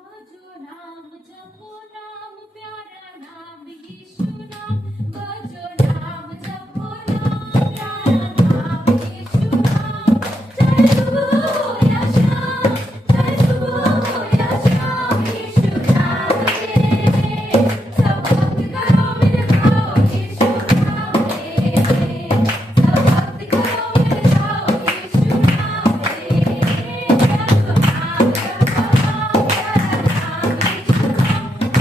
भजो नाम जपो नाम प्यारा नाम यीशु नाम भजो नाम जपो नाम प्यारा नाम यीशु नाम जय सुबह हो या शाम जय सुबह हो या शाम यीशु नाम ले सब भक्त करो मेरे भाव यीशु नाम ले सब भक्त करो मेरे भाव यीशु नाम ले भजो नाम जपो नाम प्यारा नाम यीशु नाम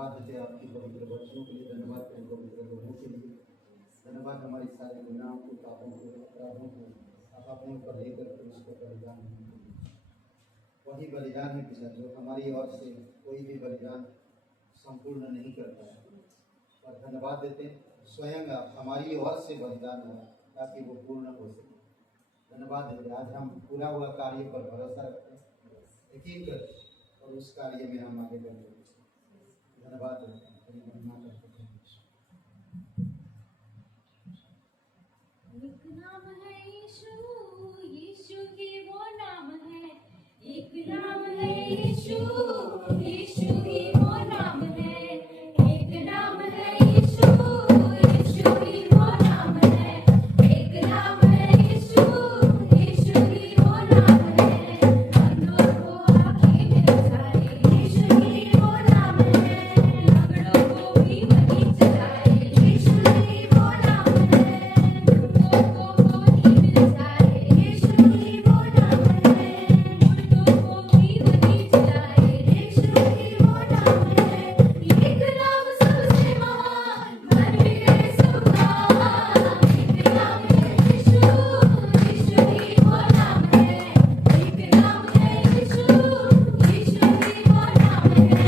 धन्यवाद देते हैं आपकी पवित्र वचनों के लिए, धन्यवाद करें पवित्र लोगों के लिए, धन्यवाद हमारी सारी गुनाहों को, पापों को, अपराधों को आप अपने ऊपर लेकर के उसको बलिदान दीजिए। वही बलिदान है पिता जो हमारी ओर से कोई भी बलिदान संपूर्ण नहीं करता है, और धन्यवाद देते स्वयं आप हमारी ओर से बलिदान हुआ ताकि वो पूर्ण हो सके। धन्यवाद देते आज हम पूरा हुआ कार्य पर भरोसा रखते हैं, यकीन करते और उस कार्य में हम आगे बढ़ते। धन्यवाद देते हैं, महिमा करते हैं। एक नाम है यीशु, यीशु ही वो नाम है। एक नाम है यीशु, यीशु ही वो नाम है। एक नाम है यीशु, यीशु ही वो नाम है। एक नाम है यीशु, यीशु ही वो नाम है। अंधों को आँखें मिल जाए, यीशु ही वो नाम है। लंगड़ों को भी वही चलाए, यीशु ही वो नाम है। को गोदी मिल जाए, यीशु ही वो नाम है। मुर्दों को भी वही चलाए, यीशु ही वो नाम है। एक नाम सबसे महान, मन बिगड़े सबका। एक नाम है यीशु, यीशु ही वो नाम है। एक नाम है यीशु, यीशु ही वो नाम है।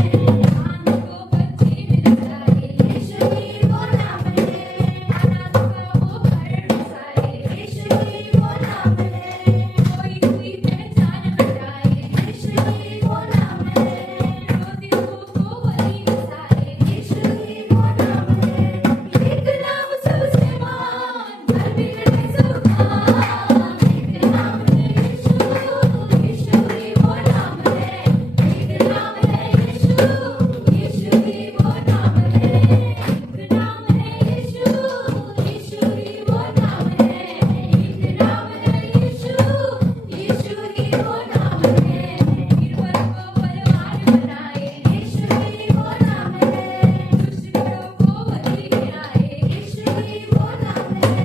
आंधी को बच्चे मिल जाए, यीशु ही वो नाम है। अनाथ का वो घर बसाए, यीशु ही वो नाम है। कोई कोई पहचान बताए, यीशु ही वो नाम है। रोतियों को वही बसाए, यीशु ही वो नाम है। एक नाम सबसे महान, घर बिगड़े सबका। एक नाम है यीशु, यीशु ही वो नाम है। एक नाम है यीशु, यीशु ही वो नाम है। एक नाम है यीशु, यीशु ही वो नाम है। एक नाम है यीशु, यीशु ही वो नाम है। गिरवर को बलवान बनाए, यीशु ही वो नाम है। दुष्टों को वही गिराए, यीशु ही वो नाम है।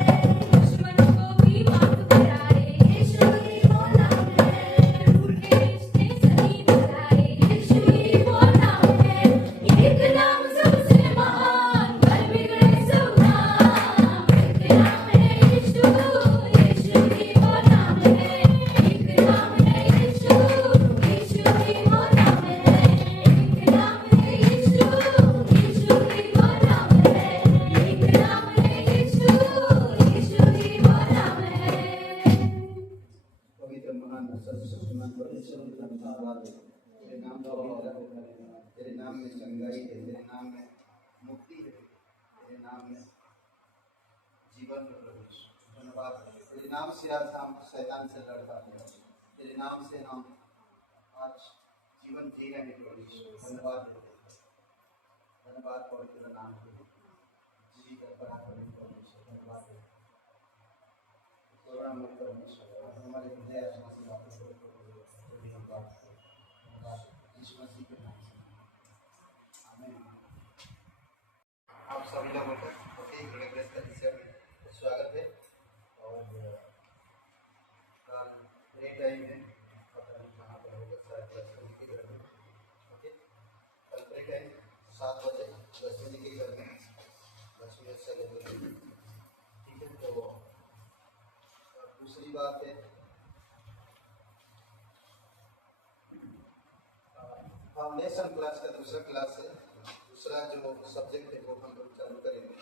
दुश्मनों को भी माफ कराए, यीशु ही वो नाम है। रूठे रिश्ते सही बनाए, यीशु ही वो नाम है। एक नाम सबसे महान, घर बिगड़े सबका। एक नाम है यीशु, यीशु ही वो नाम है। एक नाम है यीशु, यीशु ही वो नाम है। एक नाम है यीशु, यीशु ही वो नाम है। एक नाम है यीशु, यीशु ही वो नाम है। पवित्र महान सर्वशक्तिमान परमेश्वर का धन्यवाद है। तेरे नाम पवित्र है, तेरे नाम में चंगाई है, तेरे नाम में मुक्ति है, तेरे नाम में जीवन है प्रभु यीशु। धन्यवाद है। तेरे नाम से आज हम शैतान से लड़ पाते हैं, तेरे नाम से हम आज जीवन जी रहे हैं प्रभु यीशु। धन्यवाद देते हैं, धन्यवाद पवित्र नाम के लिए जी कर बड़ा करने प्रभु यीशु। धन्यवाद देते हैं। करुणामय परमेश्वर आज हमारे हृदय आत्मा से बातें करो, तभी हम बात करें। धन्यवाद यीशु मसीह के नाम से, आमीन। आप सभी लोगों का ओके ग्रेस का विषय में स्वागत है। और कल प्रे टाइम है, पता नहीं कहाँ पर होगा, शायद 10 बजे के घर में। ओके, कल प्रे टाइम 7 बजे 10 बजे के घर में 10 मिनट से लेकर, ठीक है। तो दूसरी बात है, फाउंडेशन क्लास का दूसरा क्लास है, दूसरा जो सब्जेक्ट है वो हम लोग चालू करेंगे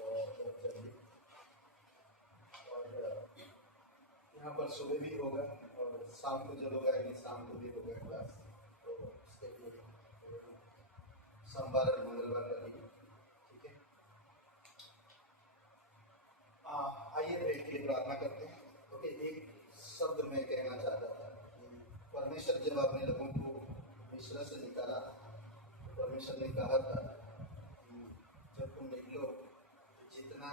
और बहुत जल्दी। और यहाँ पर सुबह भी होगा और शाम को जो लोग आएंगे शाम को भी होगा क्लास। तो उसके लिए सोमवार और मंगलवार का दिन, ठीक है। आइए प्रेयर के लिए प्रार्थना करते हैं। ओके, एक शब्द मैं कहना चाहता था कि परमेश्वर जब अपने लोगों को मिस्र से निकाला, परमेश्वर ने कहा था कि जब तुम निकलो तो जितना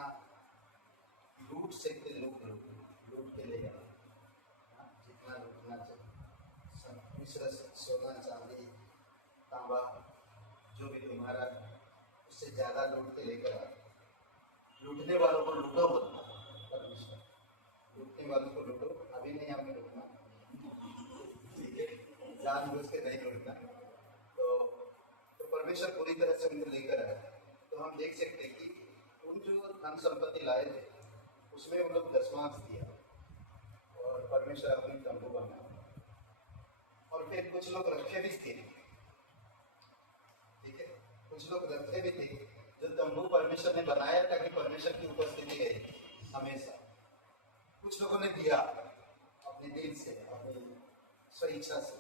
लूट सकते लूट के ले जाओ, जितना लूटना चाहिए। मिस्र से सोना चांदी तांबा जो भी तुम्हारा है उससे ज़्यादा लूट के लेकर आओ। लूटने वालों को लूटो मत, परमेश्वर लूटने वालों को लूटो, अभी नहीं हमें लूटना, ठीक है, जानबूझ के नहीं लूटना। तो परमेश्वर पूरी तरह से उनको लेकर आए, तो हम देख सकते हैं कि उन जो धन संपत्ति लाए थे उसमें उन लोग दशमांश दिया और परमेश्वर अपनी तंबू बना। और फिर कुछ लोग रखे भी थे, ठीक है, कुछ लोग रखे भी थे जो तंबू परमेश्वर ने बनाया ताकि परमेश्वर की उपस्थिति रहे हमेशा। कुछ लोगों ने दिया अपने दिल से, अपनी स्व इच्छा से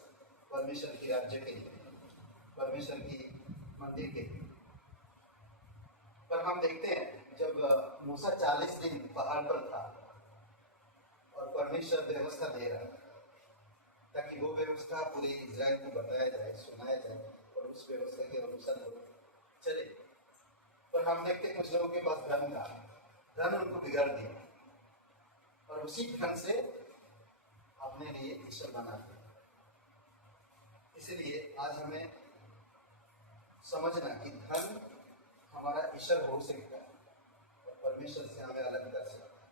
परमेश्वर की राज्य के लिए, परमेश्वर की मंदिर के लिए। पर हम देखते हैं जब मूसा 40 दिन पहाड़ पर था और परमेश्वर व्यवस्था दे रहा था ताकि वो व्यवस्था पूरे इजराइल को बताया जाए, सुनाया जाए और उस व्यवस्था के अनुसार लोग चले। पर हम देखते कुछ लोगों के पास धन था, धन उनको बिगाड़ दिया और उसी धन से अपने लिए ईश्वर बना दिया। इसलिए आज हमें समझना कि धन हमारा ईश्वर हो सकता है और परमेश्वर से हमें अलग कर सकता है।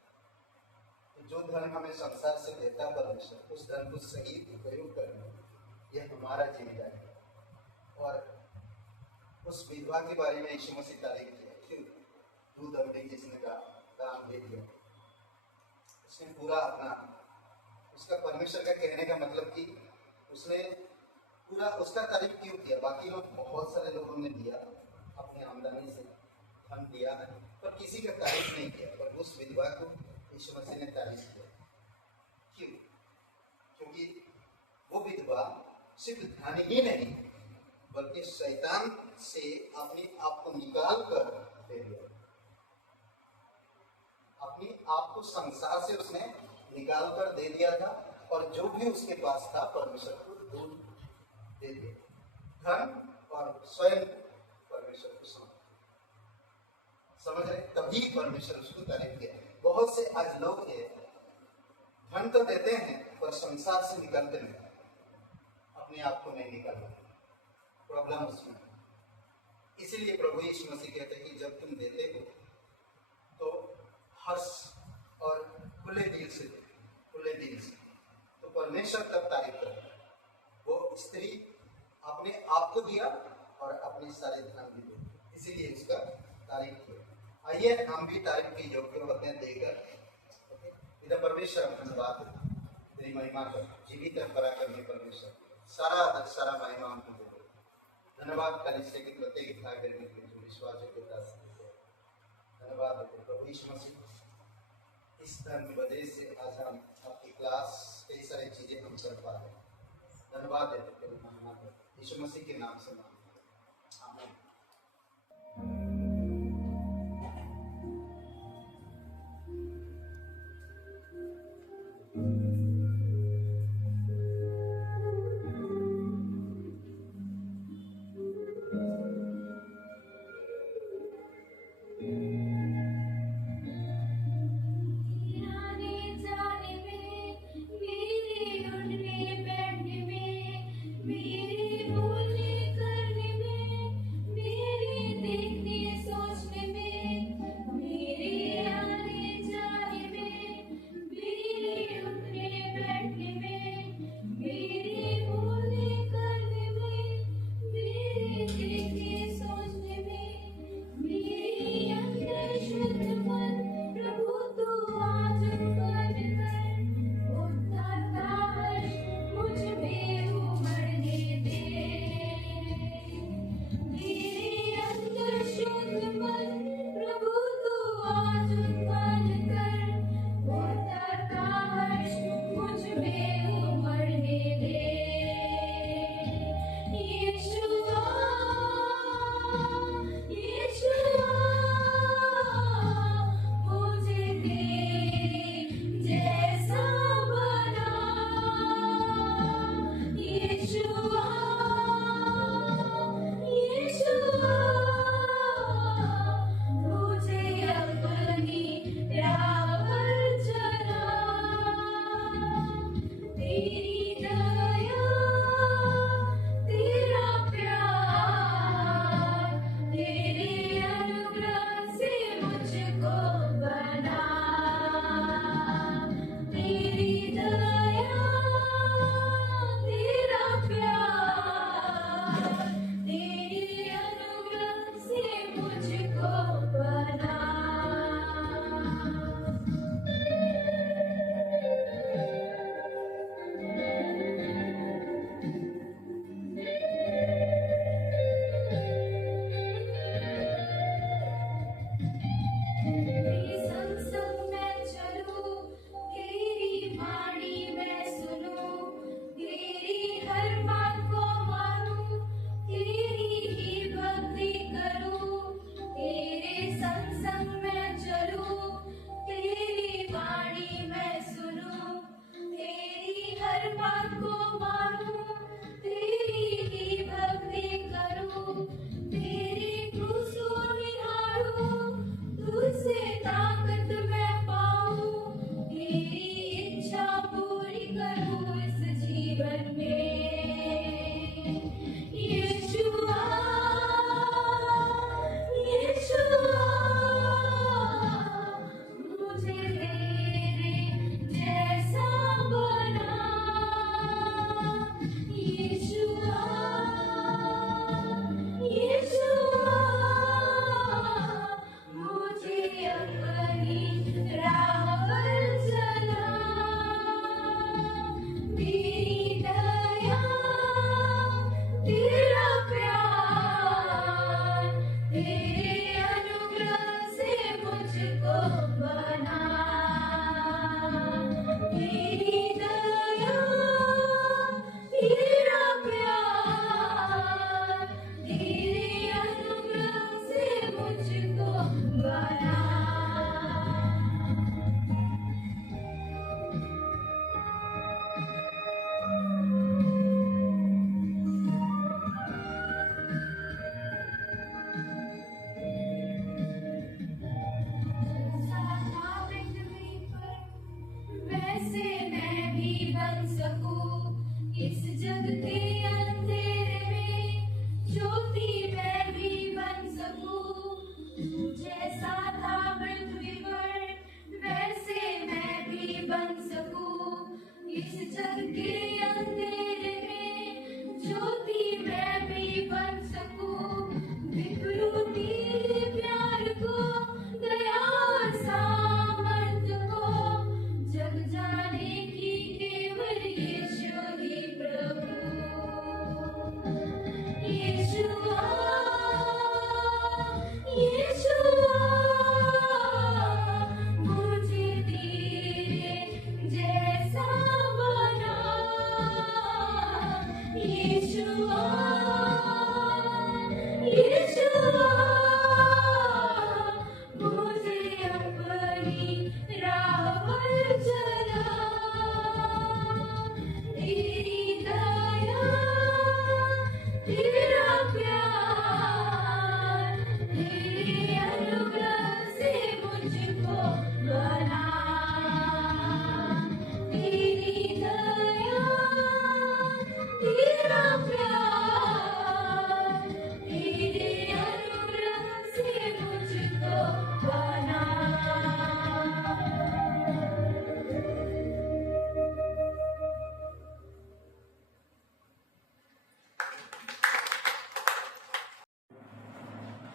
तो जो धन हमें संसार से देता परमेश्वर, उस धन को सही उपयोग करना यह हमारा जिम्मेदारी है। और उस विधवा के बारे में यीशु मसीह तारीफ किया, क्यों? दूध और दही जिसने दान दे दिया, उसने पूरा अपना, उसका परमेश्वर का कहने का मतलब कि उसने पूरा उसका तारीफ क्यों किया? बाकी लोग, बहुत सारे लोगों ने दिया अपनी आमदनी से, धन दिया है, पर किसी का तारीफ नहीं किया, पर उस विधवा को यीशु मसीह ने तारीफ किया। क्यों? क्योंकि वो विधवा सिर्फ धन ही नहीं बल्कि शैतान से अपने आप को निकाल कर दे दिया, अपने आप को संसार से उसने निकाल कर दे दिया था और जो भी उसके पास था परमेश्वर को दे दिया। धन और स्वयं परमेश्वर को समझ रहे, तभी परमेश्वर उसको तारीफ किया। बहुत से आज लोग हैं, धन तो देते हैं पर संसार से निकलते नहीं, अपने आप को नहीं निकालते, प्रॉब्लम उसमें। इसीलिए प्रभु यीशु मसीह कहते हैं कि जब तुम देते हो तो हर्ष और खुले दिल से, तो परमेश्वर तब तारीफ करता है। वो स्त्री अपने आप को दिया और अपने सारे धन भी दिए, इसीलिए उसका तारीफ किया। आइए हम भी तारीफ के योग्य होते हैं देकर। इधर परमेश्वर धन्यवाद, तेरी महिमा कर, जीवित है पराक्रमी परमेश्वर, सारा महिमा हमको दे। धन्यवाद कलिसिया के प्रत्येक भाई बहन के जो विश्वास योग्यता से धन्यवाद देते प्रभु यीशु मसीह। इस धर्म की वजह से आज हम आपकी क्लास कई सारी चीजें हम कर पा रहे हैं। धन्यवाद देते तेरी महिमा कर, यीशु मसीह के नाम से मांगते हैं, आमीन। आने जाने में, मेरे उठने बैठने में, मेरे बोलने करने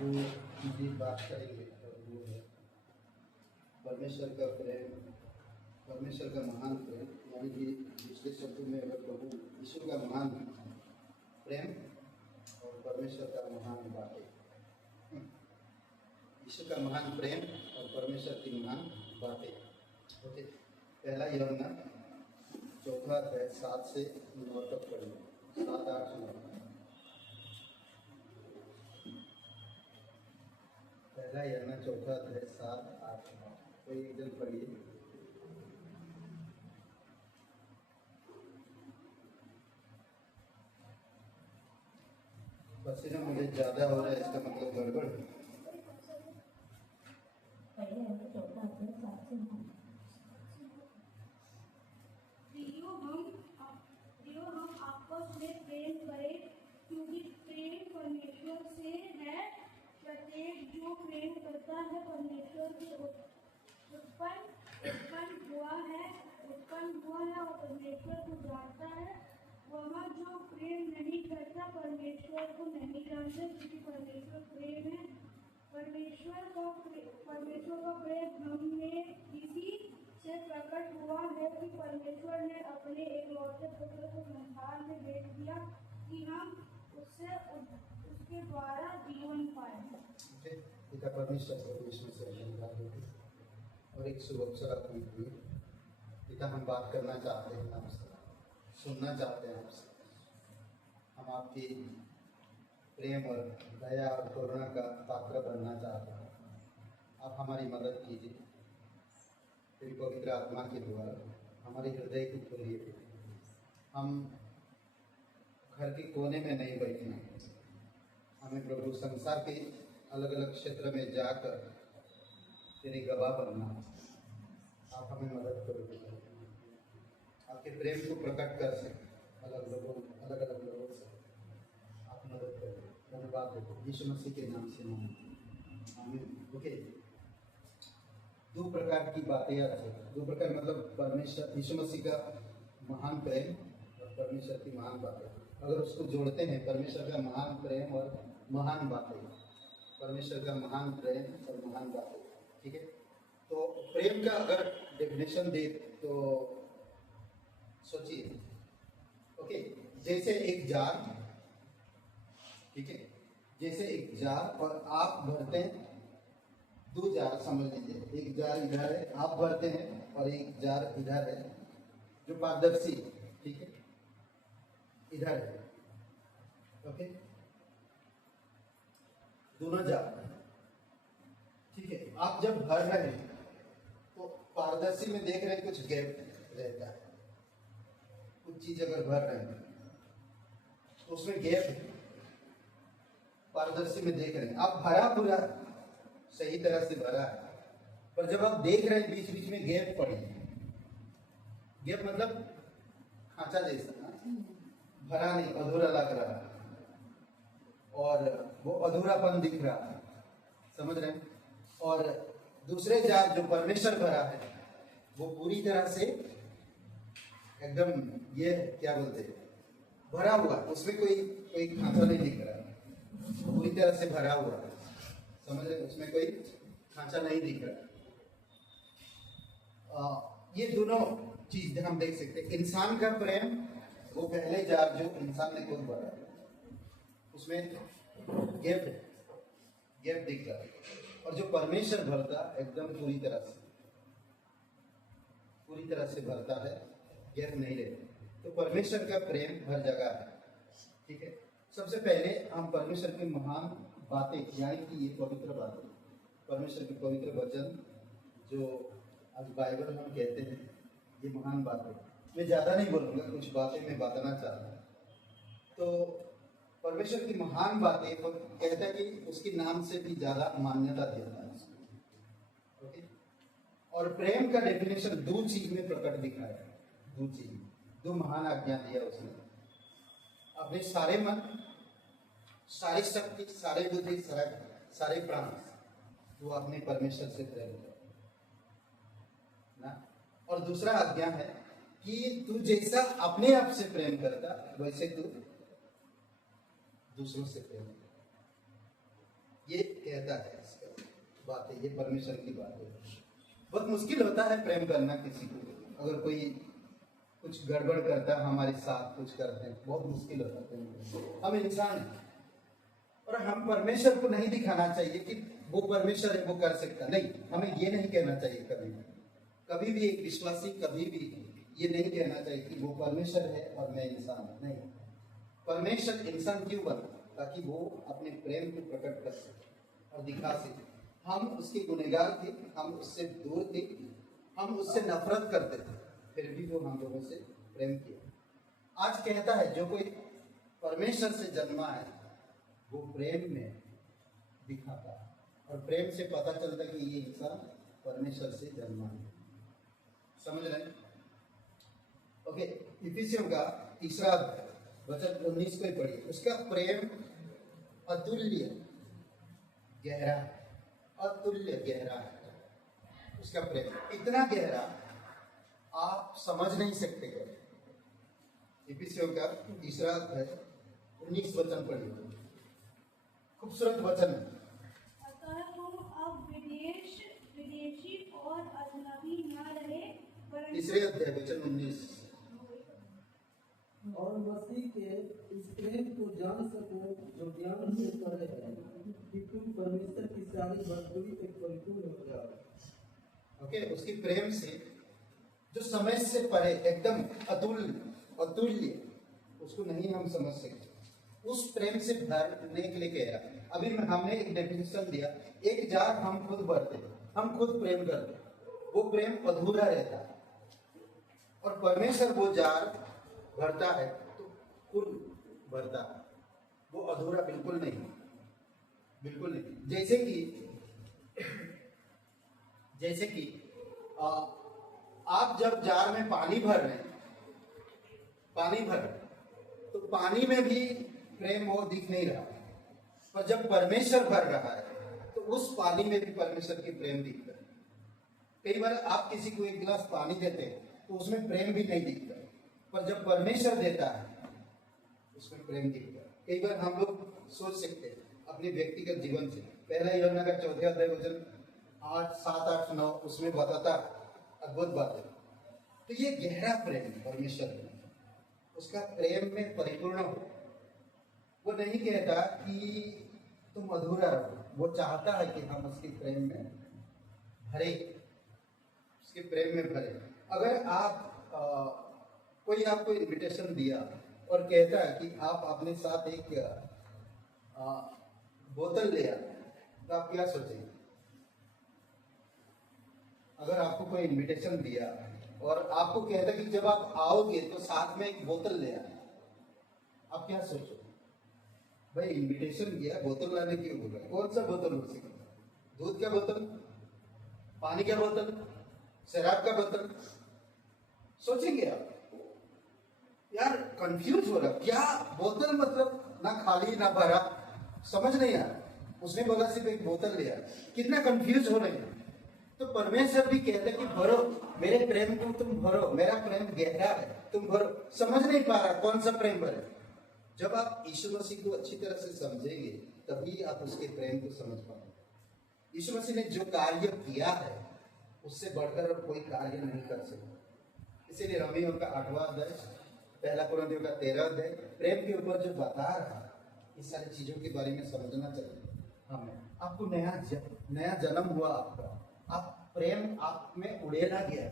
जो चीज़ें बात करेंगे और वो है परमेश्वर का प्रेम, परमेश्वर का महान प्रेम, यानी कि दूसरे शब्दों में अगर कहूँ यीशु का महान प्रेम और परमेश्वर का महान बातें। यीशु का महान प्रेम और परमेश्वर की महान बातें। ओके, पहला यूहन्ना 4 अध्याय 7 से 9 तक पढ़िए, 7, 8, 9। पहला यूहन्ना 4 अध्याय 7, 8, 9। कोई एक जन पढ़िए। पसीना मुझे ज्यादा हो रहा है, इसका मतलब गड़बड़ है। प्रियो हम आपस में प्रेम करें, क्योंकि प्रेम परमेश्वर से है। प्रत्येक जो प्रेम करता है परमेश्वर से उत्पन्न हुआ है और परमेश्वर को जानता है। वह जो प्रेम नहीं करता परमेश्वर को नहीं जानता, क्योंकि परमेश्वर प्रेम है। परमेश्वर का प्रेम हम में इसी से प्रकट हुआ है कि परमेश्वर ने अपने एकलौते पुत्र को संसार में भेज दिया कि हम उसके द्वारा जीवन पाए। पिता परमेश्वर परमेश्वर से धन्यवाद देते और एक शुभ अवसर आपने दिए। पिता, हम बात करना चाहते हैं आपसे, सुनना चाहते हैं आपसे। हम आपकी प्रेम और दया और करुणा का पात्र बनना चाहते हैं। आप हमारी मदद कीजिए, तेरी पवित्र आत्मा के द्वारा हमारे हृदय को खोलिए। हम घर के कोने में नहीं बैठना, हमें प्रभु संसार के अलग अलग क्षेत्र में जाकर तेरी गवाह बनना। आप हमें मदद करोगे, आपके प्रेम को प्रकट कर सकें अलग अलग लोगों से। आप मदद करें, धन्यवाद देते यीशु मसीह के नाम से आमीन। ओके, दो प्रकार की बातें याद रखें। दो प्रकार मतलब परमेश्वर यीशु मसीह का महान प्रेम और परमेश्वर की महान बातें। अगर उसको जोड़ते हैं, परमेश्वर का महान प्रेम और महान बातें, परमेश्वर का महान प्रेम और महान बातें, ठीक है। तो प्रेम का अगर डेफिनेशन दे तो सोचिए, ओके, जैसे एक जार, ठीक है, जैसे एक जार और आप भरते हैं, दो जार समझ लीजिए, एक जार इधर है आप भरते हैं और एक जार इधर है जो पारदर्शी, ठीक है, इधर है, ओके, दोनों जार, ठीक है। आप जब भर रहे हैं तो पारदर्शी में देख रहे हैं कुछ गैप रहता है, कुछ चीज अगर भर रहे हैं तो उसमें गैप है, पारदर्शी में देख रहे हैं। आप भरा पूरा सही तरह से भरा है, पर जब आप देख रहे हैं बीच बीच में गैप पड़ी, गैप मतलब खांचा जैसा ना, भरा नहीं, अधूरा लग रहा है और वो अधूरापन दिख रहा है, समझ रहे हैं। और दूसरे जार जो परमेश्वर भरा है वो पूरी तरह से एकदम, ये क्या बोलते हैं, भरा हुआ, उसमें कोई खांचा नहीं दिख रहा है, पूरी तरह से भरा हुआ है, समझ रहे, उसमें कोई खांचा नहीं दिख रहा। ये दोनों चीज हम देख सकते हैं। इंसान का प्रेम, वो पहले जार जो इंसान ने खुद भरा, उसमें गैप दिख रहा है, और जो परमेश्वर भरता एकदम पूरी तरह से भरता है, गैप नहीं रहता। तो परमेश्वर का प्रेम हर जगह है, ठीक है। सबसे पहले हम परमेश्वर की महान बातें, यानी कि ये पवित्र बातें, परमेश्वर के पवित्र वचन जो आज बाइबल हम कहते हैं, ये महान बातें, मैं ज़्यादा नहीं बोलूँगा, कुछ बातें मैं बताना चाहता हूँ। तो परमेश्वर की महान बातें तो कहता है कि उसके नाम से भी ज़्यादा मान्यता देता है, ओके। और प्रेम का डेफिनेशन दो चीज में प्रकट दिखाया है, दो चीज, दो महान आज्ञा दिया उसने, अपने सारे मन, सारी शक्ति, सारे बुद्धि, सारे प्राण, वो अपने परमेश्वर से प्रेम कर ना। और दूसरा आज्ञा है कि तू जैसा अपने आप से प्रेम करता वैसे तू दूसरों से प्रेम कर। ये कहता है इसका बात है, ये परमेश्वर की बात है। बहुत मुश्किल होता है प्रेम करना किसी को। अगर कोई कुछ गड़बड़ करता है हमारे साथ, कुछ करते हैं, बहुत मुश्किल होता है प्रेम करना। हम इंसान हैं और हम परमेश्वर को नहीं दिखाना चाहिए कि वो परमेश्वर है, वो कर सकता नहीं। हमें ये नहीं कहना चाहिए कभी भी। कभी भी एक विश्वासी कभी भी ये नहीं कहना चाहिए कि वो परमेश्वर है और मैं इंसान हूं। नहीं, परमेश्वर इंसान क्यों बना? ताकि वो अपने प्रेम को प्रकट कर सके और दिखा सके। हम उसके गुनहगार थे, हम उससे दूर थे, हम उससे नफरत करते थे, फिर भी वो हम लोगों से प्रेम किया। आज कहता है जो कोई परमेश्वर से जन्मा है वो प्रेम में दिखाता है, और प्रेम से पता चलता है कि ये इंसान परमेश्वर से जन्मा है। समझ रहे हैं? ओके, इफिसियों का 3 वचन 19 को ही पढ़िए। उसका प्रेम अतुल्य गहरा, अतुल्य गहरा है उसका प्रेम, इतना गहरा आप समझ नहीं सकते। इफिसियों का 3 वचन पढ़िए, खूबसूरत वचन है। अतः तुम अब विदेशी और अजनबी न रहे, परंतु 3 वचन 19। और मसीह के इस प्रेम को जान सको जो ज्ञान से परे है, कि तुम परमेश्वर की सारी भरपूरी तक परिपूर्ण हो जाओ। ओके, उसकी प्रेम से जो समय से परे, एकदम अतुल्य, उसको नहीं हम समझ सकते। उस प्रेम से भरने के लिए कह रहा है। अभी हमने एक डेफिनेशन दिया, एक जार हम खुद भरते, हम खुद प्रेम करते, वो प्रेम अधूरा रहता है, और परमेश्वर वो जार भरता है तो फुल भरता है, वो अधूरा बिल्कुल नहीं, बिल्कुल नहीं। जैसे कि आप जब जार में पानी भर रहे हैं, तो पानी में भी प्रेम वो दिख नहीं रहा, पर जब परमेश्वर भर रहा है तो उस पानी में भी परमेश्वर की प्रेम दिखता है। कई बार आप किसी को एक गिलास पानी देते हैं तो उसमें प्रेम भी नहीं दिखता, पर जब परमेश्वर देता है उसमें प्रेम दिखता है। कई बार हम लोग सोच सकते हैं अपने व्यक्तिगत जीवन से, पहला यूहन्ना का 4 वचन 8, 7, 8, 9 उसमें बताता अद्भुत बात है। तो ये गहरा प्रेम परमेश्वर है, उसका प्रेम में परिपूर्ण हो। वो नहीं कहता कि तुम अधूरा रहो, वो चाहता है कि हम उसके प्रेम में भरे, उसके प्रेम में भरे। अगर आप कोई आपको इनविटेशन दिया और कहता है कि आप अपने साथ एक बोतल ले आए, तो आप क्या सोचेंगे? अगर आपको कोई इनविटेशन दिया और आपको कहता है कि जब आप आओगे तो साथ में एक बोतल ले आए, आप क्या सोचोगे? भाई इनविटेशन दिया, बोतल लाने क्यों बोल रहा है? कौन सा बोतल हो सकता है? दूध का बोतल, पानी का बोतल, शराब का बोतल? सोचेंगे आप? यार कंफ्यूज हो रहा, क्या बोतल मतलब ना खाली ना भरा, समझ नहीं आ रहा। उसने बोला सिर्फ एक बोतल लिया, कितना कंफ्यूज हो रहे हैं। तो परमेश्वर भी कहते कि भरो मेरे प्रेम को, तुम भरो, मेरा प्रेम गहरा है, तुम भरो। समझ नहीं पा रहा कौन सा प्रेम भरे। जब आप यीशु मसीह को अच्छी तरह से समझेंगे तभी आप उसके प्रेम को समझ पाएंगे। यीशु मसीह ने जो कार्य किया है उससे बढ़कर कोई कार्य नहीं कर सकता। इसीलिए रोमियो का 8वां अध्याय, 1 कुरिन्थियों का 13वां अध्याय प्रेम के ऊपर जो बता रहा है, इस सारी चीजों के बारे में समझना चाहिए हमें। आपको नया जन्म हुआ, आपका आप प्रेम आप में उड़ेला गया,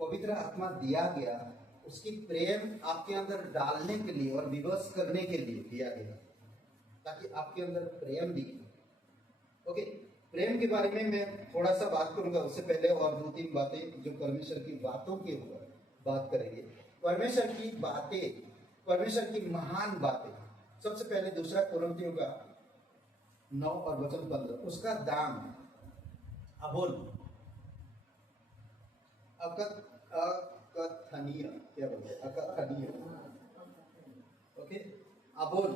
पवित्र आत्मा दिया गया, उसकी प्रेम आपके अंदर डालने के लिए और विवश करने के लिए दिया गया, ताकि आपके अंदर प्रेम दिखे। ओके, प्रेम के बारे में मैं थोड़ा सा बात करूंगा, उससे पहले और 2-3 बातें जो परमेश्वर की बातों के ऊपर बात करेंगे। परमेश्वर की बातें, परमेश्वर की महान बातें। सबसे पहले 2 कुरिन्थियों का 9 और वचन 15, उसका दाम अबोल, अकथनीय, क्या बोलते हैं, अकथनीय। ओके, अबोल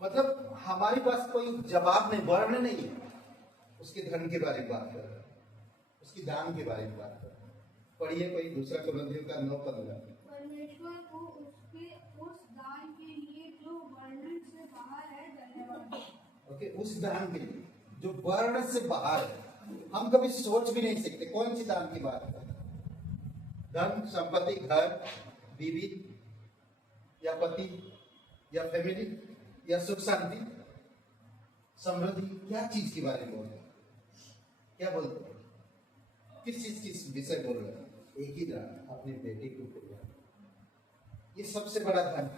मतलब हमारे पास कोई जवाब नहीं, वर्ण नहीं है। उसके धन के बारे में बात कर रहे हैं, उसकी दान के बारे में बात कर रहे हैं। पढ़िए कोई 2 कुरिन्थियों का 9:15। परमेश्वर को उसके उस दान के लिए जो वर्णन से बाहर है धन्यवाद। ओके, उस दान के लिए जो वर्ण से बाहर है, हम कभी सोच भी नहीं सकते। कौन सी दान की बात है? धन, संपत्ति, घर, बीवी या पति या फैमिली या सुख शांति, समृद्धि, क्या चीज के बारे में बोल रहे हैं? क्या बोलते हैं? किस चीज की विषय बोल रहे हैं? एक ही दान, अपने बेटे को दिया। ये सबसे बड़ा धन।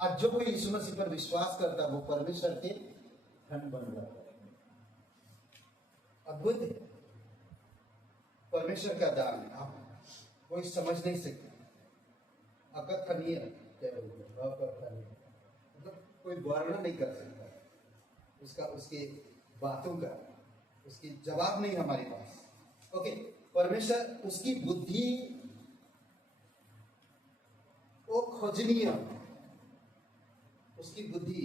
आज जो कोई यीशु मसीह पर विश्वास करता है वो परमेश्वर के धन बन जाता है। अद्भुत है परमेश्वर का दान। आप कोई समझ नहीं सकते। अकथनीय, क्या बोलते हैं? अकथनीय मतलब कोई वर्णन नहीं कर सकता उसका, उसके बातों का, उसकी जवाब नहीं हमारे पास। ओके, परमेश्वर, उसकी बुद्धि वो खोजनीय, उसकी बुद्धि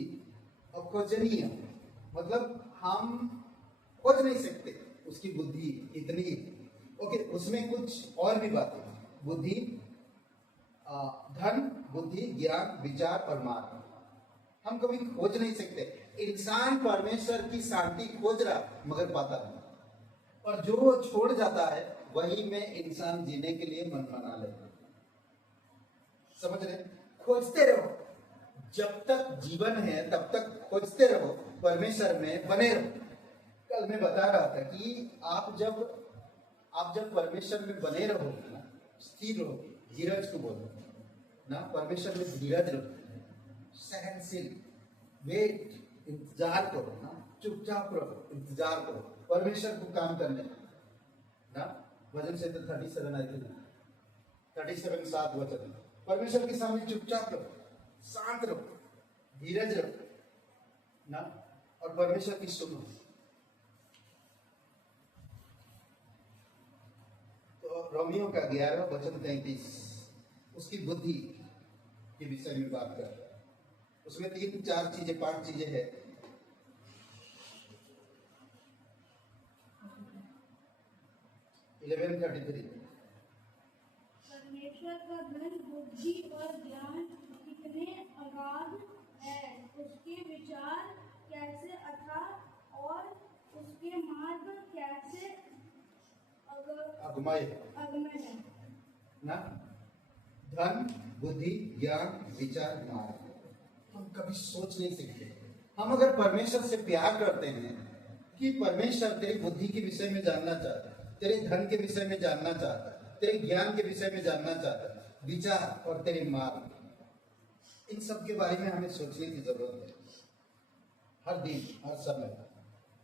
अखोजनीय, मतलब हम खोज नहीं सकते उसकी बुद्धि इतनी। ओके, उसमें कुछ और भी बातें, बुद्धि, धन, बुद्धि, ज्ञान, विचार और मार्ग, हम कभी खोज नहीं सकते। इंसान परमेश्वर की शांति खोज रहा मगर पाता नहीं, और जो वो छोड़ जाता है वही में इंसान जीने के लिए मन बना लेता है। समझ रहे? खोजते रहो, जब तक जीवन है तब तक खोजते रहो, परमेश्वर में बने रहो। कल मैं बता रहा था कि आप जब परमेश्वर में बने रहो ना, स्थिर रहो, धीरज को बोलो ना, परमेश्वर में धीरज रहो, सहनशील, वेट, इंतजार करो ना, चुपचाप रहो, इंतजार करो परमेश्वर को काम करने ना। वचन से तो 37 आई थी, 37 7 वचन। परमेश्वर के सामने चुपचाप रहो, शांत रहो, धीरज रहो ना, और परमेश्वर की सुनो। तो रोमियो का 11 वचन 33 उसकी बुद्धि के विषय में बात कर रहा है। उसमें 3 4 चीजें 5 चीजें हैं। परमेश्वर का धन, बुद्धि और ज्ञान कितने अगाध है, उसके विचार कैसे अथाह और उसके मार्ग कैसे अगमय है ना। धन, बुद्धि, ज्ञान, विचार, मार्ग, हम कभी सोच नहीं सकते। हम अगर परमेश्वर से प्यार करते हैं कि परमेश्वर तेरी बुद्धि के विषय में जानना चाहता है, तेरे धन के विषय में जानना चाहता है, तेरे ज्ञान के विषय में जानना चाहता है, विचार और तेरे मार्ग, इन सब के बारे में हमें सोचने की जरूरत है। हर दिन हर समय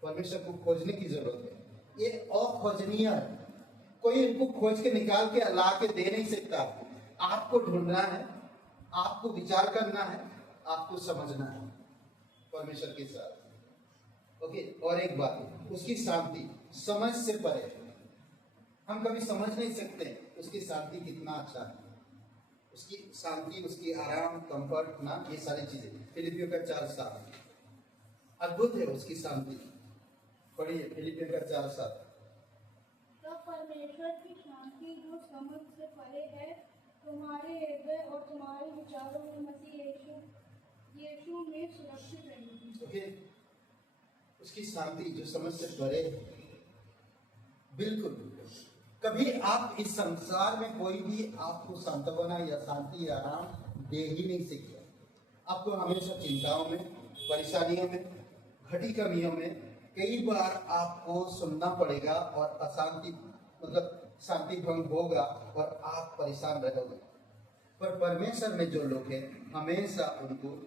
परमेश्वर को खोजने की जरूरत है। ये अखोजनीय है, कोई इनको खोज के निकाल के ला के दे नहीं सकता। आपको ढूंढना है, आपको विचार करना है, आपको समझना है परमेश्वर के साथ। ओके, और एक बात, उसकी शांति समझ से परे है। हम कभी समझ नहीं सकते उसकी शांति कितना अच्छा है, उसकी शांति, उसकी आराम, कंफर्ट ना, ये सारी चीजें। फिलिपियों का 4:7 अद्भुत है उसकी शांति। पढ़िए फिलिपियों का 4:7। तब परमेश्वर की शांति जो समझ से परे है तुम्हारे हृदय और तुम्हारे विचारों में मसीह यीशु में सुरक्षित रहेगी। ओके, उसकी शांति जो समझ से परे है। बिल्कुल, कभी आप इस संसार में कोई भी आपको सांत्वना या शांति या आराम दे ही नहीं सकता। आपको हमेशा चिंताओं में, परेशानियों में, घटी कमियों में कई बार आपको सुनना पड़ेगा और अशांति, मतलब शांति भंग होगा और आप परेशान रहोगे। पर परमेश्वर में जो लोग हैं हमेशा उनको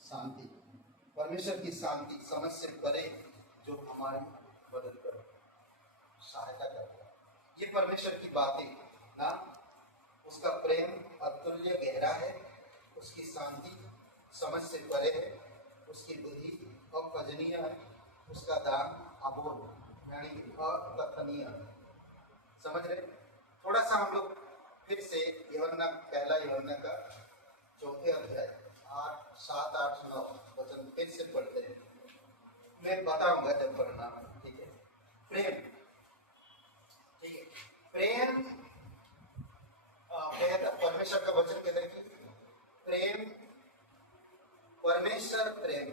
शांति, परमेश्वर की शांति समझ से परे, जो हमारी मदद करे, सहायता करे। ये परमेश्वर की बातें ना, उसका प्रेम अतुल्य गहरा है, उसकी शांति समझ से परे है, उसकी बुद्धि अखोजनीय है, उसका दान अबोध यानी अकथनीय। समझ रहे? थोड़ा सा हम लोग फिर से यूहन्ना, पहला यूहन्ना का 4 अध्याय 8 7 8 9 वचन फिर से पढ़ते हैं। मैं बताऊंगा जब पढ़ना, ठीक है? प्रेम, ठीक है, प्रेम परमेश्वर का वचन कहते हैं कि प्रेम, परमेश्वर प्रेम,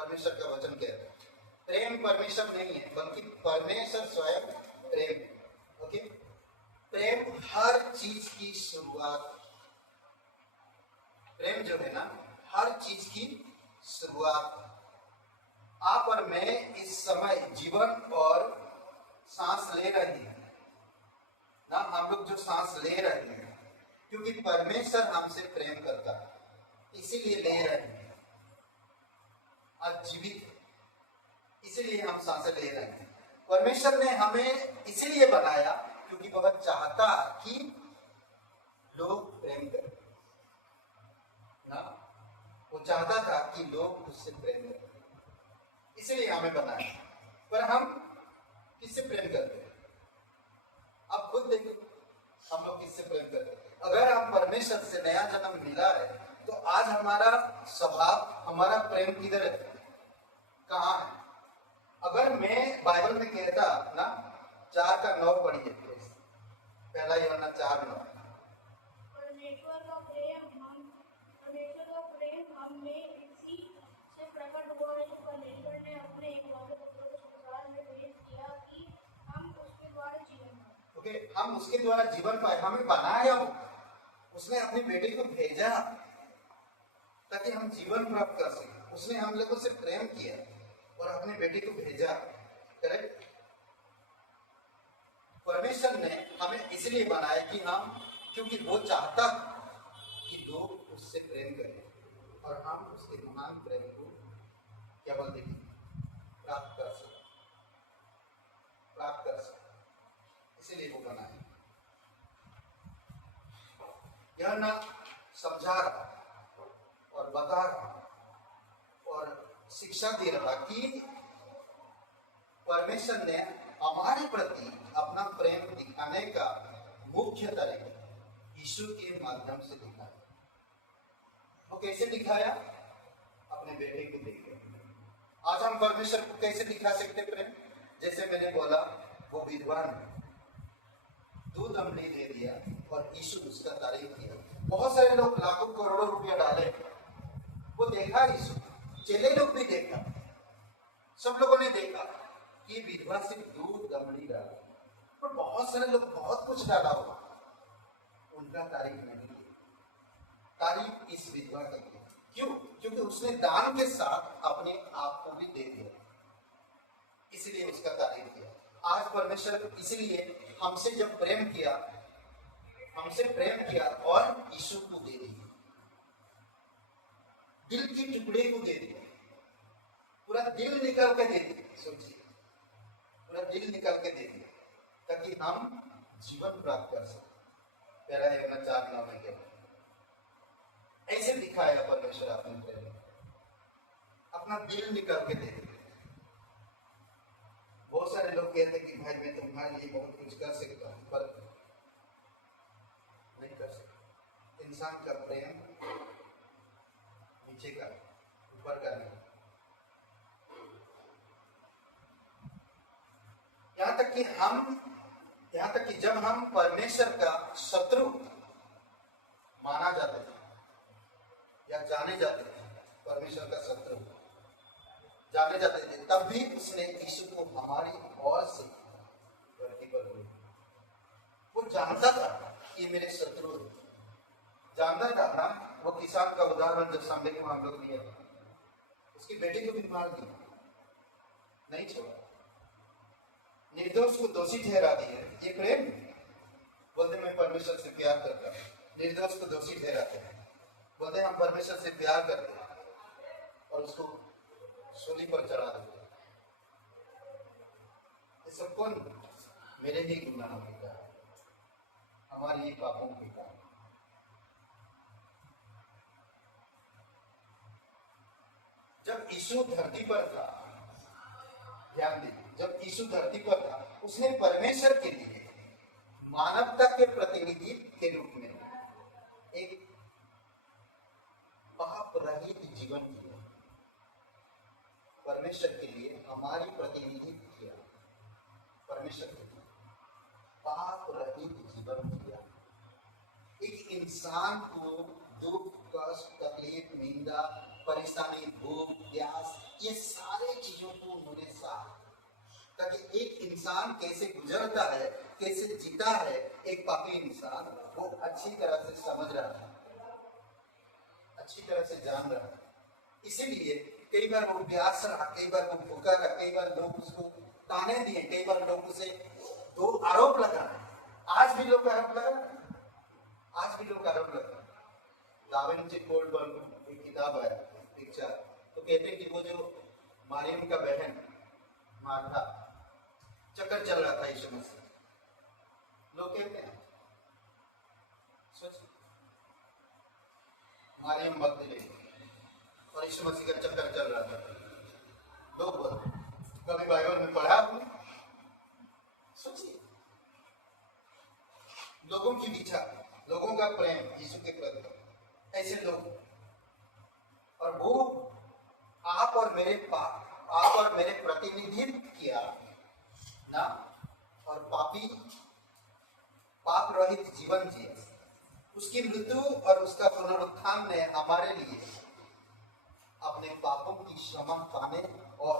परमेश्वर का वचन कहता है। प्रेम परमेश्वर नहीं है, बल्कि परमेश्वर स्वयं प्रेम है। ओके, प्रेम हर चीज की शुरुआत, प्रेम जो है ना हर चीज की शुरुआत। आप और मैं इस समय जीवन और सांस ले रहे हैं ना, हम लोग जो सांस ले रहे हैं क्योंकि परमेश्वर हमसे प्रेम करता है, इसीलिए ले रहे हैं। आज जीवित इसीलिए हम सांसें ले रहे हैं। परमेश्वर ने हमें इसीलिए बनाया क्योंकि वह चाहता कि लोग प्रेम करें ना, वो चाहता था कि लोग उससे प्रेम करें, इसलिए हमें बनाया। पर हम किससे प्रेम करते हैं? आप खुद देखो, हम लोग किससे प्रेम करते हैं? अगर हम परमेश्वर से नया जन्म मिला है तो आज हमारा स्वभाव, हमारा प्रेम किधर है, कहाँ है? अगर मैं बाइबल में कहता ना 4:9 पढ़िए, पहला यूहन्ना 4:9। परमेश्वर का प्रेम हम में इसी से प्रकट हुआ है कि परमेश्वर ने अपने एकलौते पुत्र को संसार में भेज दिया कि हम उसके द्वारा जीवन पाएं। ओके, हम उसके द्वारा जीवन पाए, हमें बनाया, उसने अपने बेटे को भेजा ताकि हम जीवन प्राप्त कर सकें। उसने हम लोगों से प्रेम किया और अपने बेटे को भेजा। करेक्ट? परमेश्वर ने हमें इसलिए बनाया कि हम, क्योंकि वो चाहता कि लोग उससे प्रेम करें और हम उसके महान प्रेम को क्या बोलते हैं, प्राप्त कर सकें, प्राप्त कर सकें, इसलिए वो बनाया। यह ना समझा रहा और बता रहा और शिक्षा दे रहा कि परमेश्वर ने हमारे प्रति अपना प्रेम दिखाने का मुख्य तरीका यीशु के माध्यम से दिखाया। वो कैसे दिखाया? अपने बेटे को देकर। आज हम परमेश्वर को कैसे दिखा सकते प्रेम? जैसे मैंने बोला, वो विद्वान दूध अमली दे दिया और यीशु उसका तारीफ किया। बहुत सारे लोग लाखों करोड़ों रुपया डाले, वो देखा यीशु, चेले लोग भी देखा, सब लोगों ने देखा कि विधवा सिर्फ दूध अमली डाला, पर बहुत सारे लोग बहुत कुछ डाला हुआ, उनका तारीफ नहीं किया। तारीफ इस विधवा का किया। क्यों? क्योंकि उसने दान के साथ अपने आप को भी दे दिया, इसलिए उसका तारीफ किया। आज परमेश्वर इसलिए हमसे जब प्रेम किया, हमसे प्रेम किया और यीशु को दे दिया, दिल के टुकड़े को दे दिया, पूरा दिल निकल के दे दिया। सोचिए, पूरा दिल निकल के दे दिया ताकि हम जीवन प्राप्त कर सकें। पहला यूहन्ना 4:9 में कहता है, ऐसे दिखाया परमेश्वर अपने प्रेम, अपना दिल निकल के दे दिया। बहुत सारे लोग कहते हैं कि भाई मैं तुम्हारे लिए बहुत कुछ कर सकता हूँ, पर नहीं कर सकता। इंसान का प्रेम नीचे का, ऊपर का नहीं। यहाँ तक कि जब हम परमेश्वर का शत्रु माना जाते थे या जाने जाते थे, परमेश्वर का शत्रु जाने जाते थे, तब भी उसने यीशु को हमारी ओर से प्रतिबल हुई। वो जानता था कि मेरे शत्रु है, जानता था ना। वो किसान का उदाहरण जब सामने को हम लोग लिया, उसकी बेटी को भी मार दिया, नहीं छोड़ा, निर्दोष को दोषी ठहरा दिया। ये प्रेम? बोलते मैं परमेश्वर से प्यार करता हूं, निर्दोष को दोषी ठहराते हैं, बोलते हम परमेश्वर से प्यार करते हैं और उसको सूली पर चढ़ा देते। ये सब कौन? मेरे ही गुनाहों के कारण, हमारे ही पापों के कारण। जब यीशु धरती पर था, ध्यान दीजिए, जब यीशु धरती पर था, उसने परमेश्वर के लिए मानवता के प्रतिनिधि के रूप में एक पाप रहित जीवन जिया। परमेश्वर के लिए हमारी प्रतिनिधि किया, परमेश्वर के लिए पाप रहित जीवन जिया। एक इंसान को दुख, कष्ट, तकलीफ, निंदा, परेशानी, भूख, प्यास ये सारे चीजों को उन्होंने साफ, ताकि एक इंसान कैसे गुजरता है, कैसे जीता है, एक पापी इंसान वो अच्छी तरह से समझ रहा है, अच्छी तरह से जान रहा है। इसीलिए कई बार वो प्यास रहा, कई बार वो भूखा रहा, कई बार लोग उसको ताने दिए, कई बार लोग उसे दो आरोप लगा रहे हैं। आज भी लोग आरोप लगा रहे हैं, आज भी लोग आरोप लगा रहे हैं। दाविंची कोल्डबर्ग की किताब है पिक्चर, तो कहते हैं कि वो जो मरियम का बहन मार्था, चक्कर चल रहा था यीशु मसीह, लोग कहते हैं सोच मरियम मगदलीनी और यीशु मसीह का चक्कर चल रहा था। लोग बोलते, कभी बाइबल में पढ़ा आपने? सोचिए, लोगों की विचार, लोगों का प्रेम यीशु के प्रति, ऐसे लोग, और वो आप और मेरे प्रतिनिधित्व किया ना, और पाप रहित जीवन जिए। उसकी मृत्यु और उसका पुनरुत्थान ने हमारे लिए अपने पापों की क्षमा पाने और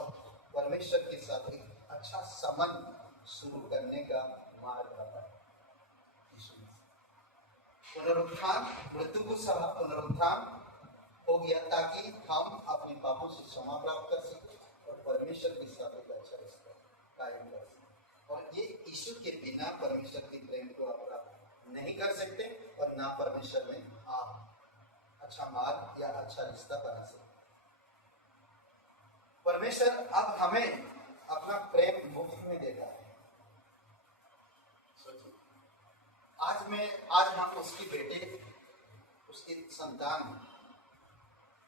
परमेश्वर के साथ एक अच्छा संबंध शुरू करने का मार्ग बताया। पुनरुत्थान, मृत्यु को सहा, पुनरुत्थान हो गया ताकि हम अपने पापों से क्षमा प्राप्त कर सके और परमेश्वर के साथ एक अच्छा रिश्ता कायम कर सके। और ये यीशु के बिना परमेश्वर के प्रेम को आप प्राप्त नहीं कर सकते और ना परमेश्वर में आप अच्छा मार्ग या अच्छा रिश्ता बना सकते। परमेश्वर अब हमें अपना प्रेम मुफ्त में देता है। सोचिए, आज हम उसकी बेटे, उसकी संतान,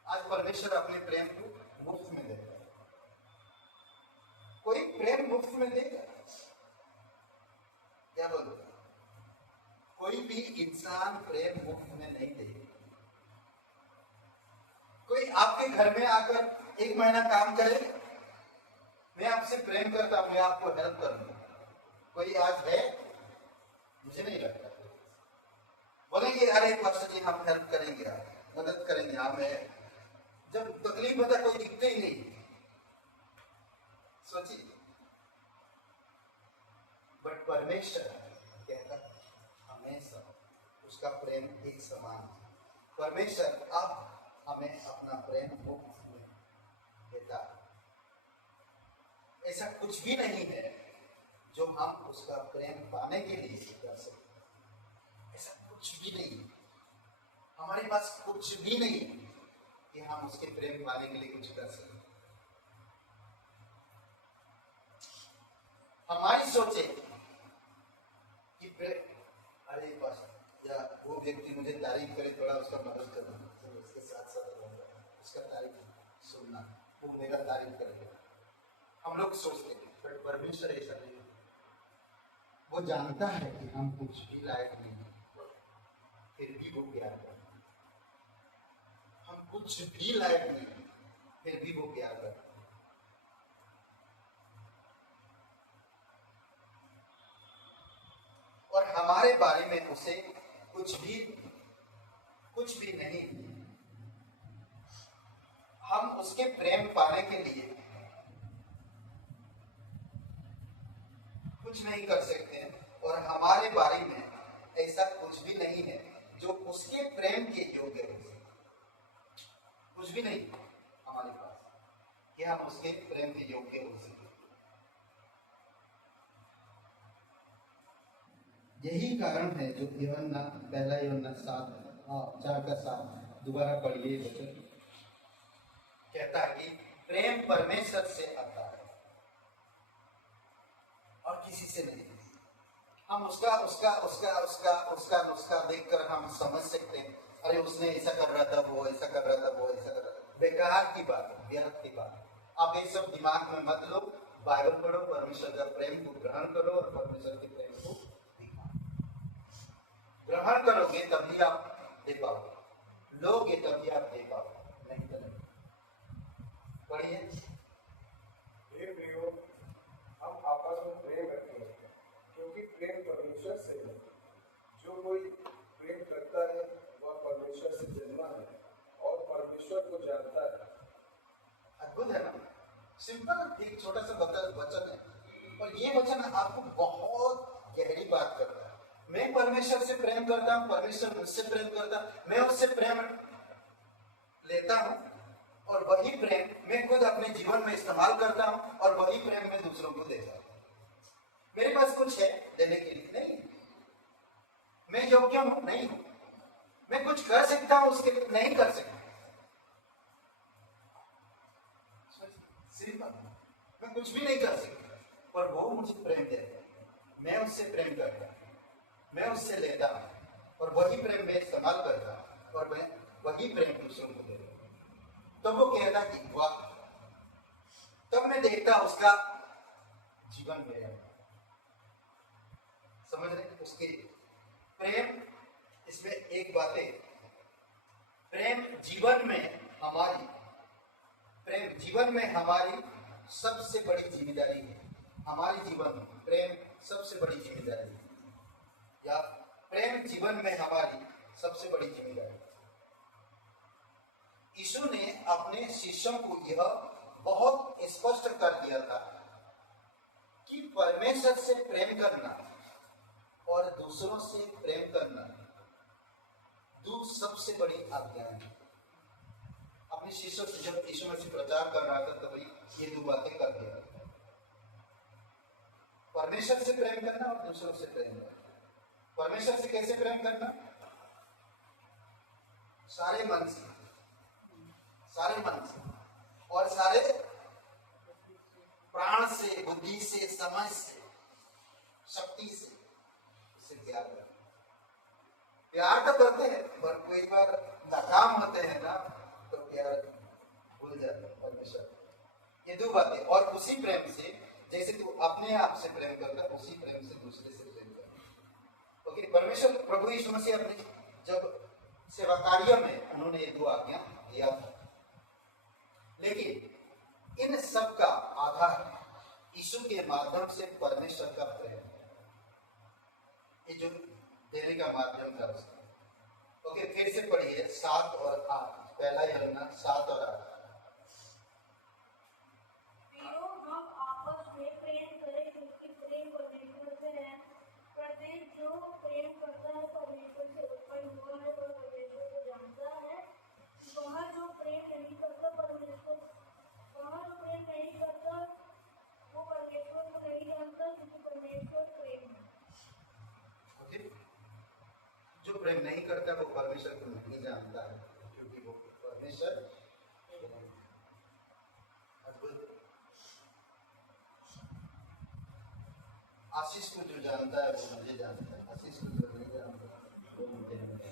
आज परमेश्वर अपने प्रेम को मुफ्त में देता है। कोई प्रेम मुफ्त में देगा? क्या बोलते? कोई भी इंसान प्रेम मुफ्त में नहीं देगा। कोई आपके घर में आकर 1 महीना काम करे, मैं आपसे प्रेम करता हूं, मैं आपको हेल्प करूंगा, कोई आज है? मुझे नहीं लगता। बोलेंगे अरे पास्टर जी हम हेल्प करेंगे, मदद करेंगे, हमें जब तकलीफ होता कोई दिखते ही नहीं। सोचिए, बट परमेश्वर कहता हमेशा उसका प्रेम एक समान। परमेश्वर अब हमें अपना प्रेम मुफ्त में देता है। ऐसा कुछ भी नहीं है जो हम उसका प्रेम पाने के लिए कर सकते। ऐसा कुछ भी नहीं, हमारे पास कुछ भी नहीं कि हम उसके प्रेम पाने के लिए कुछ कर सकें। हमारी सोचे कि अरे बस या वो व्यक्ति मुझे तारीफ करे, थोड़ा उसका मदद करना, तो उसके साथ साथ रहूंगा, उसका तारीफ सुनना, वो मेरा तारीफ करेगा। हम लोग सोचते हैं, बट परमेश्वर ऐसा नहीं। वो जानता है कि हम कुछ भी लायक नहीं, फिर भी वो प्यार करता है। हम कुछ भी लायक नहीं, फिर भी वो प्यार करता है। और हमारे बारे में उसे कुछ भी नहीं, हम उसके प्रेम पाने के लिए कुछ नहीं कर सकते हैं, और हमारे बारे में ऐसा कुछ भी नहीं है जो उसके प्रेम के योग्य हो। कुछ भी नहीं हमारे पास कि हम उसके प्रेम के योग्य हो सके। यही कारण है जो पहला यूहन्ना 4:7 दोबारा पढ़िए वचन कहता है कि प्रेम परमेश्वर से आता है और किसी से नहीं। हम उसका नुस्खा देखकर हम समझ सकते हैं, अरे उसने ऐसा कर रहा था, वो ऐसा कर रहा था, वो ऐसा कर रहा था। बेकार की बात है, व्यर्थ की बात है। आप ये सब दिमाग में मत लो, बाइबल पढ़ो, परमेश्वर का प्रेम को ग्रहण करो और परमेश्वर के प्रेम को ग्रहण करोगे तभी आप दे पाओगे, लोगे तभी आप दे पाओगे, नहीं तो नहीं। पढ़िए। हम आपस में प्रेम रखें, क्योंकि प्रेम परमेश्वर से है। जो कोई प्रेम करता है वह परमेश्वर से जन्मा है और परमेश्वर को जानता है। अद्भुत है ना? सिंपल एक छोटा सा वचन है, और ये वचन आपको बहुत गहरी बात करता है। मैं परमेश्वर से प्रेम करता हूँ, परमेश्वर मुझसे प्रेम करता है, मैं उससे प्रेम लेता हूँ, और वही प्रेम मैं खुद अपने जीवन में इस्तेमाल करता हूँ, और वही प्रेम मैं दूसरों को देता हूँ। मेरे पास कुछ है देने के लिए नहीं, मैं योग्य हूं नहीं हूं, मैं कुछ कर सकता हूं उसके लिए नहीं कर सकता, सिंपल, मैं कुछ भी नहीं कर सकता, पर वो मुझे प्रेम देता है, मैं उससे प्रेम करता हूं, मैं उससे लेता हूं, और वही प्रेम मैं इस्तेमाल करता हूं, और मैं वही प्रेम दूसरों को देता हूं। तब वो कहता कि वाह, तब मैं देखता उसका जीवन मेरे अंदर, समझ रहे उसके प्रेम। इसमें एक बात है, प्रेम जीवन में हमारी सबसे बड़ी जिम्मेदारी है। हमारे जीवन में प्रेम सबसे बड़ी जिम्मेदारी है, या प्रेम जीवन में हमारी सबसे बड़ी जिम्मेदारी है। यीशु ने अपने शिष्यों को यह बहुत स्पष्ट कर दिया था कि परमेश्वर से प्रेम करना और दूसरों से प्रेम करना दो सबसे बड़ी आज्ञा है। अपने शिष्यों से जब यीशु मसीह प्रचार कर रहा था तभी ये दो बातें कर दिया, परमेश्वर से प्रेम करना और दूसरों से प्रेम करना। परमेश्वर से कैसे प्रेम करना? सारे मन से और सारे प्राण से, बुद्धि से, समझ से, शक्ति से प्यार करते। प्यार तो करते हैं, पर कोई बार नाकाम होते हैं ना, तो प्यार भूल जाते हैं परमेश्वर। ये दो बातें, और उसी प्रेम से, जैसे तू अपने आप से प्रेम करता, उसी प्रेम से दूसरे से प्रेम करता। ओके, परमेश्वर प्रभु यीशु मसीह अपने जब सेवा कार्य में उन्होंने ये दो आज्ञा दिया था, लेकिन इन सब का आधार यीशु के माध्यम से परमेश्वर का प्रेम, ये जो देने का माध्यम था उसका। ओके, फिर से पढ़िए 7 और 8, पहला यूहन्ना 7 और 8। हम आपस में प्रेम करें, क्योंकि प्रेम परमेश्वर से है। प्रत्येक जो प्रेम करता है परमेश्वर से उत्पन्न हुआ है और परमेश्वर को जानता है। वह जो प्रेम नहीं करता वो परमेश्वर को नहीं जानता, क्योंकि परमेश्वर प्रेम है। जो प्रेम नहीं करता वो परमेश्वर को नहीं जानता है, क्योंकि वो परमेश्वर अद्भुत। आशीष को जो जानता है वो मुझे जानता है, आशीष को जो नहीं जानता वो मुझे नहीं जानता।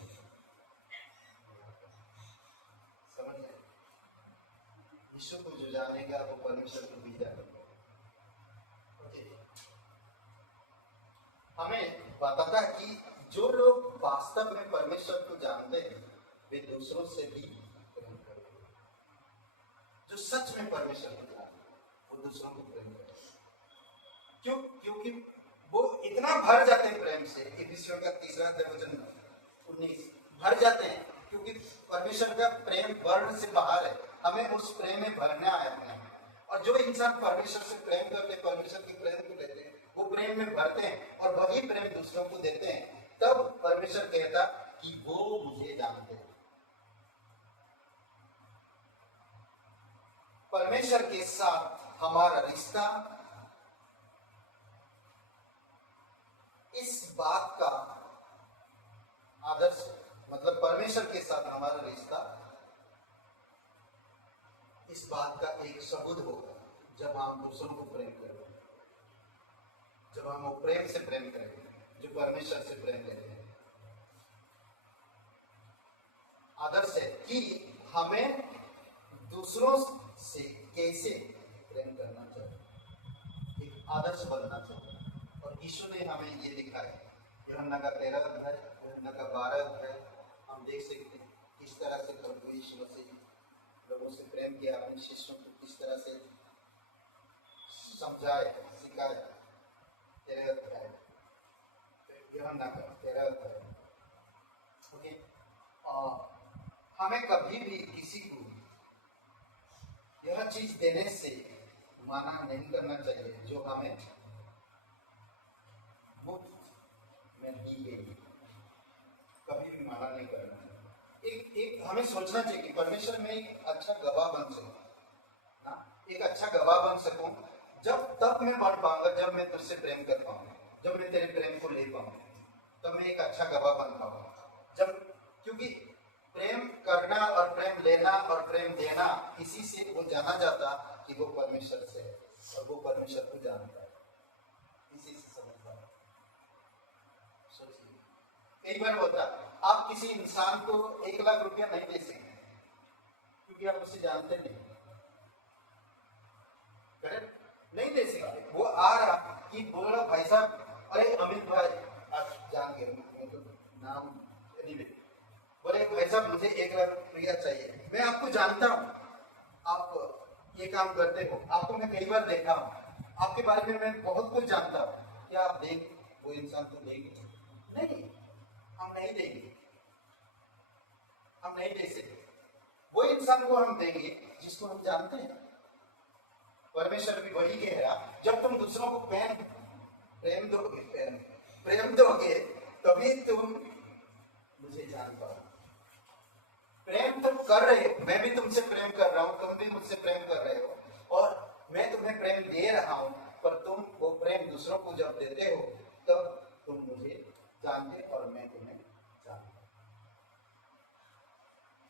समझिए, यीशु को जो जानेगा वो परमेश्वर को भी जानेगा। हमें बताता है कि जो लोग वास्तव में परमेश्वर को जानते हैं वे दूसरों से भी प्रेम करते हैं। जो सच में परमेश्वर को जानते हैं वो दूसरों को प्रेम करते हैं। क्यों? क्योंकि वो इतना भर जाते हैं प्रेम से। इफिसियों का 3:19 भर जाते हैं, क्योंकि परमेश्वर का प्रेम वर्ण से बाहर है, हमें उस प्रेम में भरना है अपने। और जो इंसान परमेश्वर से प्रेम करते हैं, परमेश्वर के प्रेम को लेते हैं, वो प्रेम में भरते हैं और वही प्रेम दूसरों को देते हैं। तब परमेश्वर कहता कि वो मुझे जानते हैं। परमेश्वर के साथ हमारा रिश्ता इस बात का आदर्श, मतलब परमेश्वर के साथ हमारा रिश्ता इस बात का एक सबूत होगा जब हम दूसरों को प्रेम करेंगे, जब हम वो प्रेम से प्रेम करेंगे जो परमेश्वर से प्रेम करेंगे। आदर्श है कि हमें दूसरों से कैसे प्रेम करना चाहिए, एक आदर्श बनना चाहिए। और यीशु ने हमें ये दिखाया। यूहन्ना का 13 अध्याय, यूहन्ना का 12 अध्याय, हम देख सकते हैं किस तरह से प्रभु यीशु मसीह लोगों से प्रेम किया, अपने शिष्यों को किस तरह से समझाया, सिखाया। 13 अध्याय, यूहन्ना का 13 अध्याय। ओके, हमें कभी भी किसी को यह चीज देने से माना नहीं करना चाहिए जो हमें मुफ्त में दी गई, कभी भी माना नहीं करना चाहिए। एक हमें सोचना चाहिए कि परमेश्वर में एक अच्छा गवाह बन सकूं ना, एक अच्छा गवाह बन सकूं, जब तब मैं बन पाऊंगा जब मैं तुझसे प्रेम कर पाऊंगा, जब मैं तेरे प्रेम को ले पाऊंगा, तब मैं एक अच्छा गवाह बन पाऊंगा। जब क्योंकि प्रेम करना और प्रेम लेना और प्रेम देना इसी से वो जाना जाता कि वो परमेश्वर से है और वो परमेश्वर को जानता है, इसी से समझता है। सोचिए, कई बार होता आप किसी इंसान को 1 लाख रुपया नहीं दे सकते क्योंकि आप उसे जानते नहीं, करेक्ट? नहीं दे सकते। वो आ रहा कि बोल रहा भाई साहब, अरे अमित भाई, आप जान गए नाम anyway, बोले भाई साहब मुझे 1 लाख रुपया चाहिए, मैं आपको जानता हूँ, आप ये काम करते हो, आपको मैं कई बार देखा हूँ, आपके बारे में मैं बहुत कुछ जानता हूँ, क्या आप देंगे? वो इंसान को देंगे? नहीं, हम नहीं देंगे, हम नहीं दे सकते। वो इंसान को हम देंगे जिसको हम जानते हैं। परमेश्वर भी वही कह रहा, जब तुम दूसरों को प्रेम दोगे तभी तुम मुझे जान पाओगे। प्रेम तुम कर रहे हो, मैं भी तुमसे प्रेम कर रहा हूं, तुम भी मुझसे प्रेम कर रहे हो और मैं तुम्हें प्रेम दे रहा हूं, पर तुम वो प्रेम दूसरों को जब देते हो तब तुम मुझे जानते और मैं तुम्हें जानता।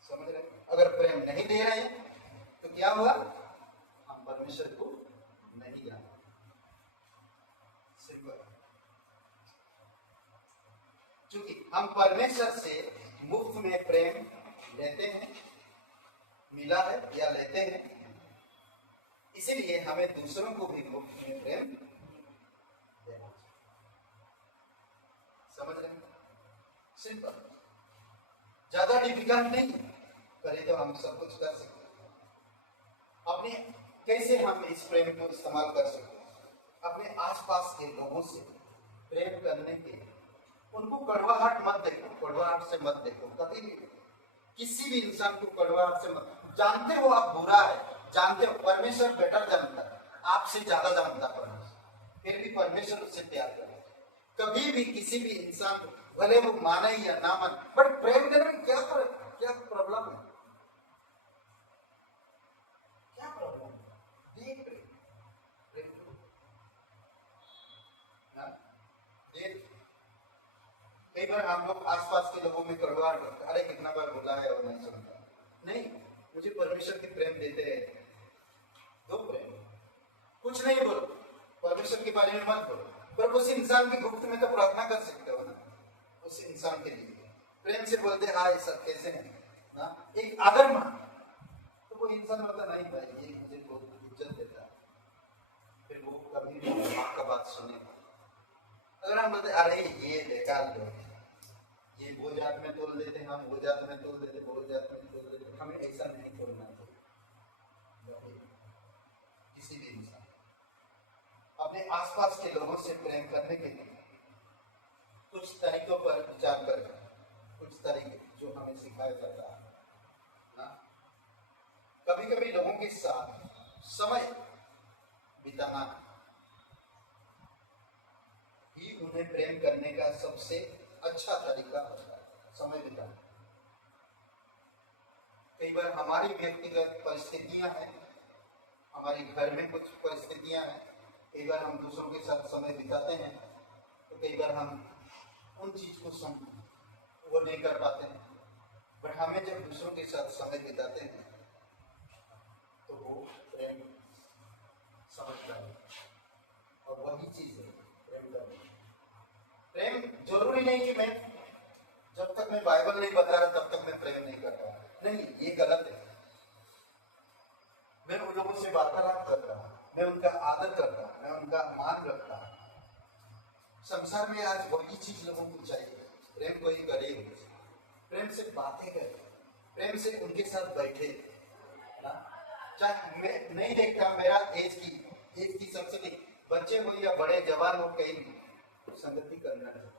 समझ रहे? अगर प्रेम नहीं दे रहे हैं तो क्या हुआ? हम परमेश्वर को नहीं जानते। सिंपल। क्योंकि हम परमेश्वर से मुफ्त में प्रेम लेते हैं, मिला है या लेते हैं, इसीलिए हमें दूसरों को भी मुफ्त में प्रेम देना चाहिए। समझ रहे हैं? सिंपल, ज्यादा डिफिकल्ट नहीं, करे तो हम सब कुछ कर सकते हैं। अपने कैसे हम इस प्रेम को इस्तेमाल कर सकते हैं? अपने आसपास के लोगों से प्रेम करने के, उनको कड़वाहट मत देखो, कड़वाहट से मत देखो कभी भी। किसी भी इंसान को कड़वाहट से मत, जानते हो आप बुरा है, जानते हो, परमेश्वर बेटर जानता है, आपसे ज्यादा जानता है परमेश्वर, फिर भी परमेश्वर उससे प्यार करे। कभी भी किसी भी इंसान को, भले वो माने या ना माने, बट प्रेम करने में क्या प्रॉब्लम है? क्या प्रॉब्लम है? देख प्रेम ना देख। कई बार हम लोग आसपास के लोगों में कड़वाहट करते, अरे कितना बार बोला है और नहीं सुनता। नहीं, मुझे परमेश्वर की प्रेम देते हैं, दो प्रेम, कुछ नहीं बोलो, परमेश्वर के बारे में मत बोलो, पर उस इंसान की गुप्त में तो प्रार्थना कर सकते हो ना, उस इंसान के लिए प्रेम से बोलते हाय सब कैसे हैं ना, एक आदर मान, तो वो इंसान बोलता नहीं भाई ये मुझे बहुत इज्जत देता है, फिर वो कभी भी आपका बात सुनेगा। अगर हम बोलते अरे ये बेकार लोग, ये वो जात में तोड़ देते, हम वो जात में तोड़ देते, वो जात में तोड़ देते, हमें ऐसा नहीं तोड़ना चाहिए। किसी भी इंसान अपने आसपास के लोगों से प्रेम करने के लिए कुछ तरीकों पर विचार करें, कुछ तरीके जो हमें सिखाया जाता है ना। कभी कभी लोगों के साथ समय बिताना ही उन्हें प्रेम करने का सबसे अच्छा तरीका होता है, समय बिताना। कई बार हमारी व्यक्तिगत परिस्थितियां हैं, हमारे घर में कुछ परिस्थितियां हैं, कई बार हम दूसरों के साथ समय बिताते हैं, तो कई बार हम उन चीज को वो नहीं कर पाते हैं, बट हमें जब दूसरों के साथ समय बिताते हैं तो वो प्रेम समझता है, और वही चीज है प्रेम करना। प्रेम जरूरी नहीं कि मैं जब तक मैं बाइबल नहीं बता रहा तब तक मैं प्रेम नहीं कर रहा, नहीं, ये गलत है। मैं उन लोगों से वार्तालाप कर रहा हूँ, मैं उनका आदर करता हूँ, मैं उनका मान रखता हूँ। संसार में आज वही चीज लोगों को चाहिए, प्रेम को ही करे, प्रेम से बातें करे, प्रेम से उनके साथ बैठे ना। चाहे मैं नहीं देखता मेरा एज की सबसे बच्चे हो या बड़े जवान हो, कहीं संगति करना है।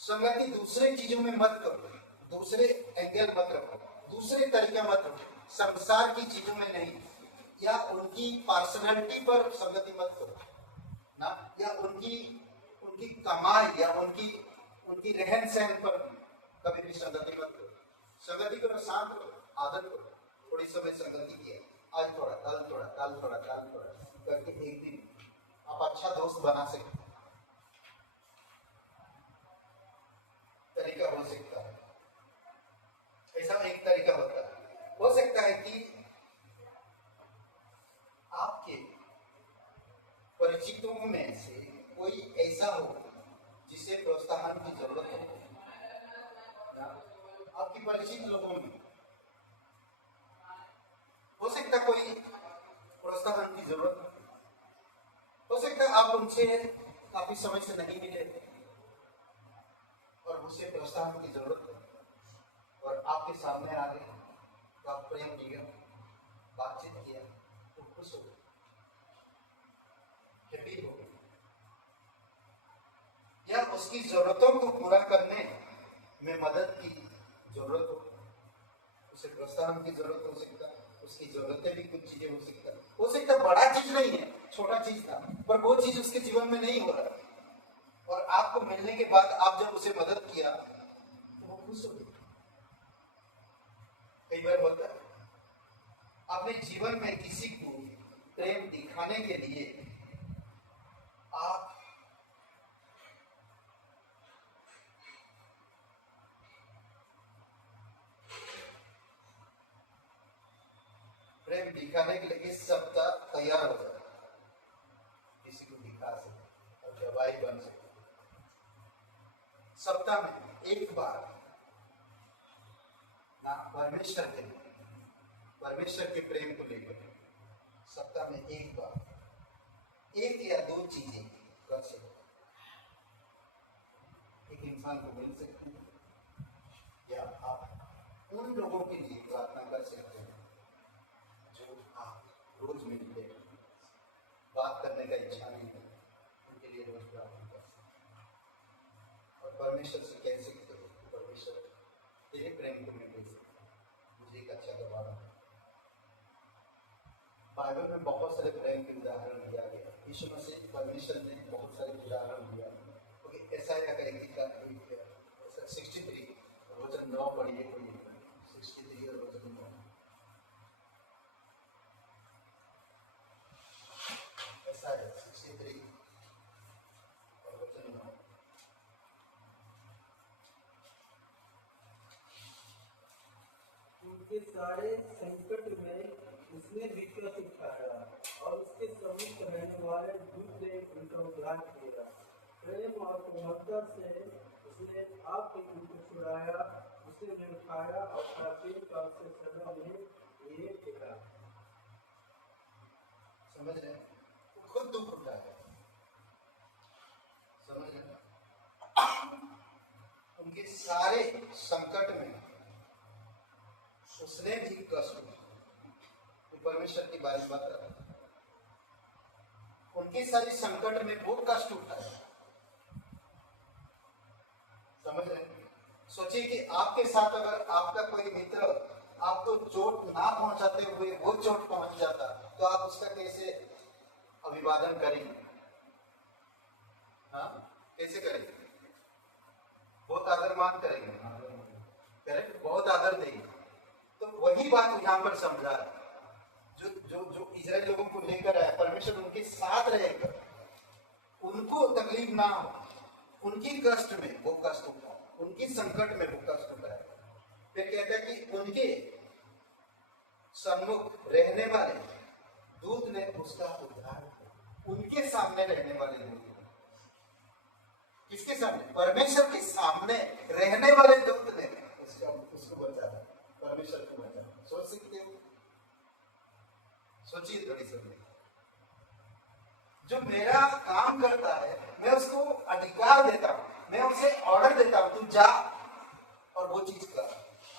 संगति दूसरे चीजों में मत करो, दूसरे एंगल मत रखो, दूसरे तरीका मत रखो, संसार की चीजों में नहीं। या उनकी पर्सनालिटी पर संगति मत करो ना, या उनकी उनकी कमाई या उनकी उनकी रहन सहन पर कभी भी संगति मत करो। संगति करो, शांत करो, आदत करो, थोड़ी समय संगति किया, आज थोड़ा, कल थोड़ा, कल थोड़ा, कल थोड़ा करके एक दिन आप अच्छा दोस्त बना सकते। तरीका हो सकता है, ऐसा एक तरीका होता है। हो सकता है कि आपके परिचितों में से कोई ऐसा हो जिसे प्रोत्साहन की जरूरत हो। आपकी परिचित लोगों में हो सकता है कोई प्रोत्साहन की जरूरत हो सकता है आप उनसे काफी समय से नहीं मिले और उनसे प्रोत्साहन की जरूरत हो और आपके सामने आ गए तो आप प्रेम किया, बातचीत किया तो खुश हो गए, हैप्पी हो गए, या उसकी जरूरतों को पूरा करने में मदद की जरूरत हो, उसे प्रोत्साहन की जरूरत हो सकता, उसकी जरूरतें भी कुछ चीजें हो सकता बड़ा चीज नहीं है, छोटा चीज था, पर वो चीज उसके जीवन में नहीं हो रहा और आपको मिलने के बाद आप जब उसे मदद किया तो वो खुश हो गई। कई बार होता है अपने जीवन में किसी को प्रेम दिखाने के लिए आप प्रेम दिखाने के लिए इस सप्ताह तैयार हो जाए, किसी को दिखा सके और गवाही बन सके। सप्ताह में एक बार ना परमेश्वर के लिए, परमेश्वर के प्रेम को लेकर सप्ताह में एक बार एक या दो चीजें कर सकते। एक इंसान को मिल सकते हैं या आप उन लोगों के लिए प्रार्थना कर सकते हैं जो आप रोज मिलते हैं, बात करने का इच्छा नहीं है, उनके लिए रोज प्रार्थना कर सकते हैं और परमेश्वर से कह सकते हो परमेश्वर तेरे प्रेम को मैं दे सकता हूँ, मुझे एक अच्छा गवाह। बाइबल में बहुत सारे प्रेम के उदाहरण दिया गया, यीशु मसीह परमेश्वर ने बहुत सारे उदाहरण दिया। ऐसाया का एक 63 वचन 9 पढ़िए, 63 और वचन 9। ऐसाया 63 और वचन 9। उनके सारे संकट में उसने विकट उठाया और उसके समीप रहने वाले दूत ने उनका उद्धार किया। प्रेम और कोमलता से उसने आपके उनको छुड़ाया, उसने उन्हें उठाया और प्राचीन काल से सदा उन्हें ये देखा। समझ रहे हैं? खुद दुख उठाया, समझ रहे हैं? उनके सारे संकट में उसने भी कष्ट, परमेश्वर की बात कर रहा है, उनकी सारी संकट में वो कष्ट उठाया। समझ रहे हैं? सोचिए कि आपके साथ अगर आपका कोई मित्र आपको चोट ना पहुंचाते हुए वो चोट पहुंच जाता तो आप उसका कैसे अभिवादन करेंगे? हाँ, कैसे करेंगे? बहुत आदर मान करेंगे, करेक्ट, बहुत आदर देंगे। तो वही बात यहाँ पर समझा है, जो जो जो इजराइल लोगों को लेकर आया, परमेश्वर उनके साथ रहेगा, उनको तकलीफ ना हो, उनकी कष्ट में वो कष्ट उठाए, उनकी संकट में वो कष्ट उठाए। फिर कहता है कि उनके सम्मुख रहने वाले दूत ने उसका उद्धार किया। उनके सामने रहने वाले दूत, किसके सामने? परमेश्वर के सामने रहने वाले दूत ने उसको बचाया, परमेश्वर को बचाया। सोच सकते हो? सोचिए थोड़ी सी। जो मेरा काम करता है मैं उसको अधिकार देता हूं, मैं उसे ऑर्डर देता हूं, तू जा और वो चीज कर।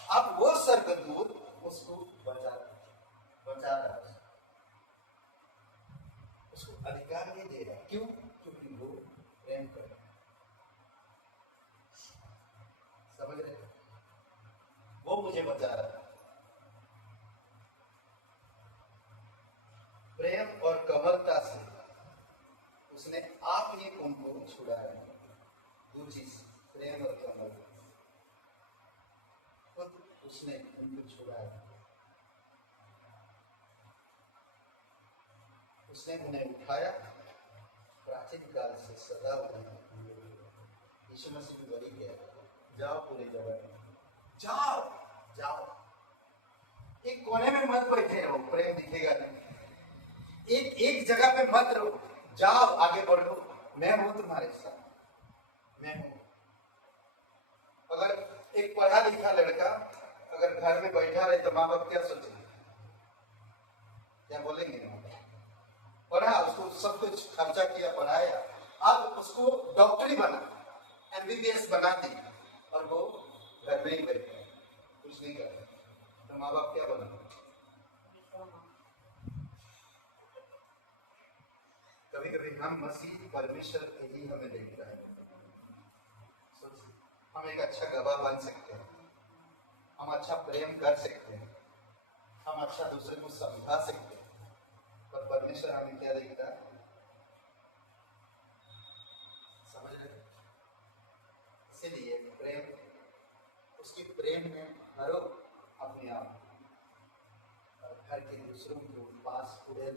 अब वो स्वर्गदूत उसको बचा रहा है, उसको अधिकार नहीं दे रहा। क्यों? क्योंकि वो प्रेम कर रहा है। समझ रहे? वो मुझे बचा रहा है। उनको छुड़ाया। दूसरी प्रेम और कमल, खुद उसने उनको छुड़ाया, उसने उन्हें उठाया, प्राचीन काल से सदा उन्हें। यीशु मसीह भी वही कह, जाओ पूरे जगत में, जाओ जाओ, एक कोने में मत बैठे रहो, प्रेम दिखेगा नहीं। एक जगह पे मत रहो, जाओ आगे बढ़ो, मैं हूं तुम्हारे साथ, मैं हूं। अगर एक पढ़ा लिखा लड़का अगर घर में बैठा रहे तो माँ बाप क्या सोचेंगे, क्या बोलेंगे? पढ़ा, उसको सब कुछ खर्चा किया, पढ़ाया, अब उसको डॉक्टरी बना, MBBS बना दी, और वो घर में ही बैठा कुछ नहीं कर रहा, तो माँ बाप क्या बोलेंगे? कभी कभी हम मसीह परमेश्वर ही हमें देखता है। हम एक अच्छा गवाह बन सकते हैं, हम अच्छा प्रेम कर सकते हैं, हम अच्छा दूसरे को समझा सकते हैं, पर परमेश्वर हमें क्या देखता है? समझ रहे? इसीलिए प्रेम, उसके प्रेम में भरो अपने आप, और घर के दूसरों के पास उड़े।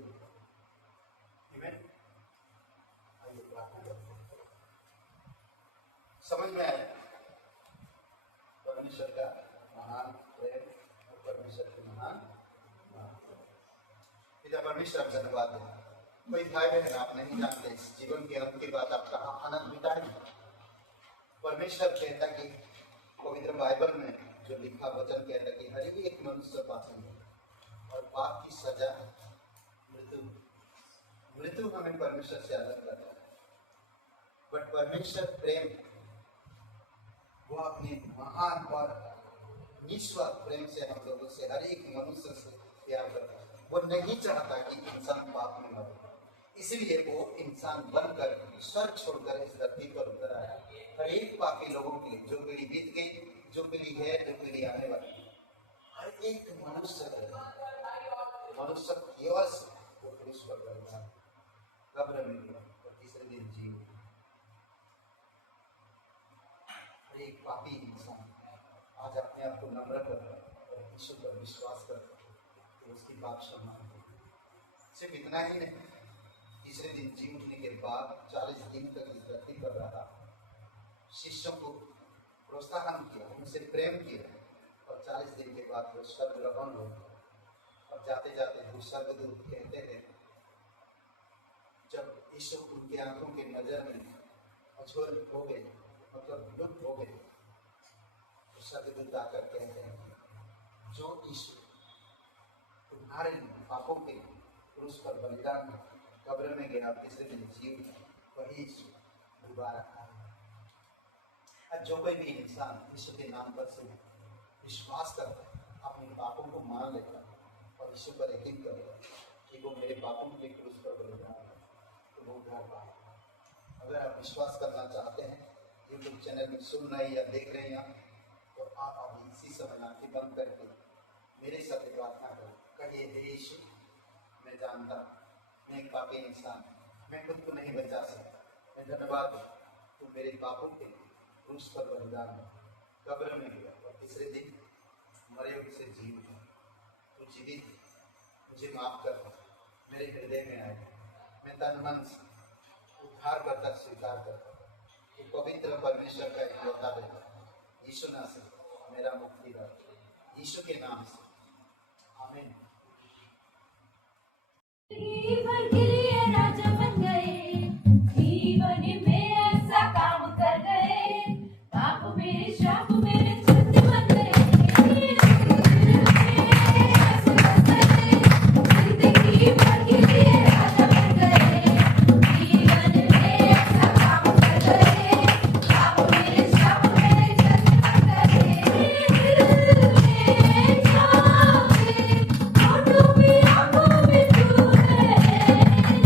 आइए प्रार्थना करते हैं। समझ में आया परमेश्वर का महान प्रेम और परमेश्वर के महान पिता परमेश्वर, आप धन्यवाद दें। कोई भाई बहन आप नहीं जानते इस जीवन के अंत के बाद आप कहाँ आनंद बिताएंगे। परमेश्वर कहता कि पवित्र बाइबल में जो लिखा वचन कहता कि हर एक मनुष्य पापी है और पाप की सजा मृत्यु। मृत्यु हमें परमेश्वर से अलग करता है, बट परमेश्वर प्रेम, वो अपने महान और निस्वार्थ प्रेम से हम लोगों से, हर एक मनुष्य से प्यार करता है। वो नहीं चाहता कि इंसान पाप में मरे, इसलिए वो इंसान बनकर स्वर्ग छोड़कर इस धरती पर उतर आया, हर एक पापी लोगों के लिए, जो पीढ़ी बीत गई, जो पीढ़ी है, जो पीढ़ी आने वाली, हर एक मनुष्य केवल वो क्रूस पर गया, कब्र में गया और तीसरे दिन जी उठा। एक पापी इंसान आज अपने आप को नम्र कर रहा है और यीशु पर विश्वास कर रहा है तो उसकी पाप क्षमा होगी। सिर्फ इतना ही नहीं, तीसरे दिन जी उठने के बाद 40 दिन तक इस धरती पर रहा, शिष्यों को प्रोत्साहन किया, उनसे प्रेम किया, और 40 दिन के बाद वो स्वर्ग ग्रहण हो गया। और जाते जाते वो स्वर्गदूत कहते हैं, जब यीशु उनके आंखों के नजर में अछोल हो गए, मतलब लुप्त हो गए, तो स्वर्गदूत आकर कहते हैं, जो यीशु तुम्हारे पापों के क्रूस पर बलिदान कब्र में गया, तीसरे दिन जी उठा, वही यीशु दोबारा आया। जो कोई भी इंसान यीशु के नाम पर से विश्वास करता है, अपने पापों को मान लेता है और यीशु पर यकीन करता है कि वो मेरे पापों के क्रूस पर बलिदान है, तो वो उद्धार पाएगा। अगर आप विश्वास करना चाहते हैं, यूट्यूब चैनल में सुन रहे हैं या देख रहे हैं, तो आप अभी इसी समय आंखें बंद करके मेरे साथ प्रार्थना करें। कहिए, हे यीशु, मैं जानता हूँ मैं एक पापी इंसान, मैं खुद को नहीं बचा सकता, मैं धन्यवाद हूँ तू मेरे पापों के क्रूस पर बलिदान है, कब्र में गया और तीसरे दिन मरे हुए से जी उठा, तू जीवित, मुझे माफ कर, मेरे हृदय में आए, मैं तन मन से उद्धार करता स्वीकार करता हूँ कि पवित्र परमेश्वर का इकलौता बेटा यीशु नासरी मेरा मुक्तिदाता, यीशु के नाम से, आमीन। जीवन के लिए राजा बन गए, जीवन में ऐसा काम कर गए, पाप मेरे श्राप मेरे छत्र बन गए, जिंदगी भर के लिए राजा बन गए, जीवन में ऐसा काम कर गए, पाप मेरे श्राप मेरे छत्र बन गए, दिल में जाके होठों पे आंखों में तू है।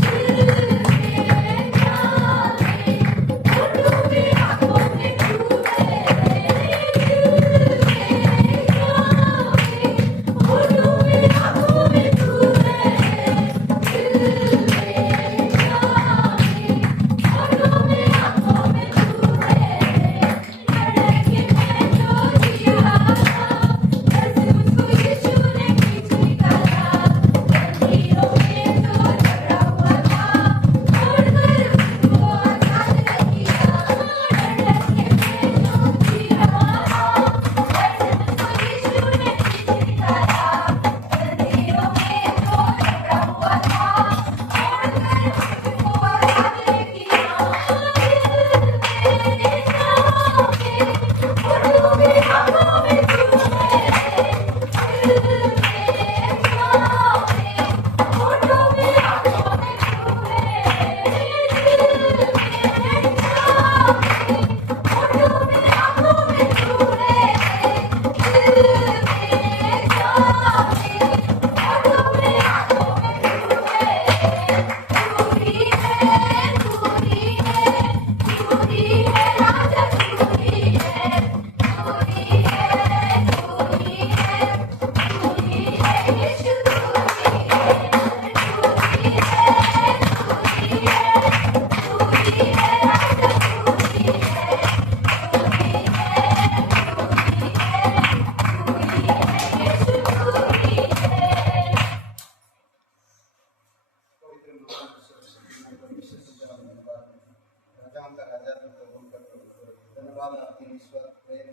परमेश्वर प्रेम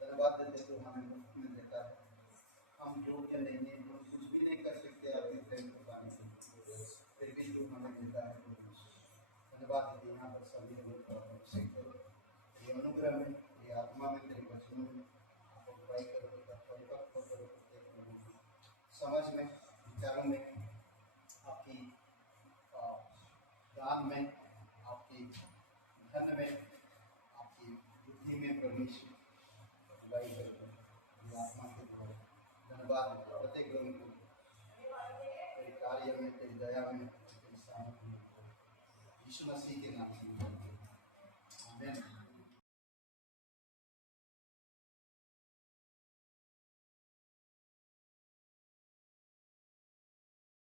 धन्यवाद देते तो हमें मुफ्त में देता है। हम योग्य नहीं है, हम कुछ भी नहीं कर सकते अपने प्रेम को पाने से, फिर भी जो हमें देता है तो धन्यवाद देते। यहाँ पर सभी लोग अभिषेक करो, ये अनुग्रह में, ये आत्मा में, तेरे वचनों में आप अगुवाई करो, परिपक्व करो, प्रत्येक लोगों की समझ में, विचारों में, आपकी दान में, आपकी धन में, आपकी बुद्धि में परमेश्वर अगुवाई करो, ये आत्मा के द्वारा धन्यवाद देते। प्रत्येक लोगों को तेरे कार्य में, तेरी दया में, तेरी सामर्थ्य में, यीशु मसीह के नाम से आमीन।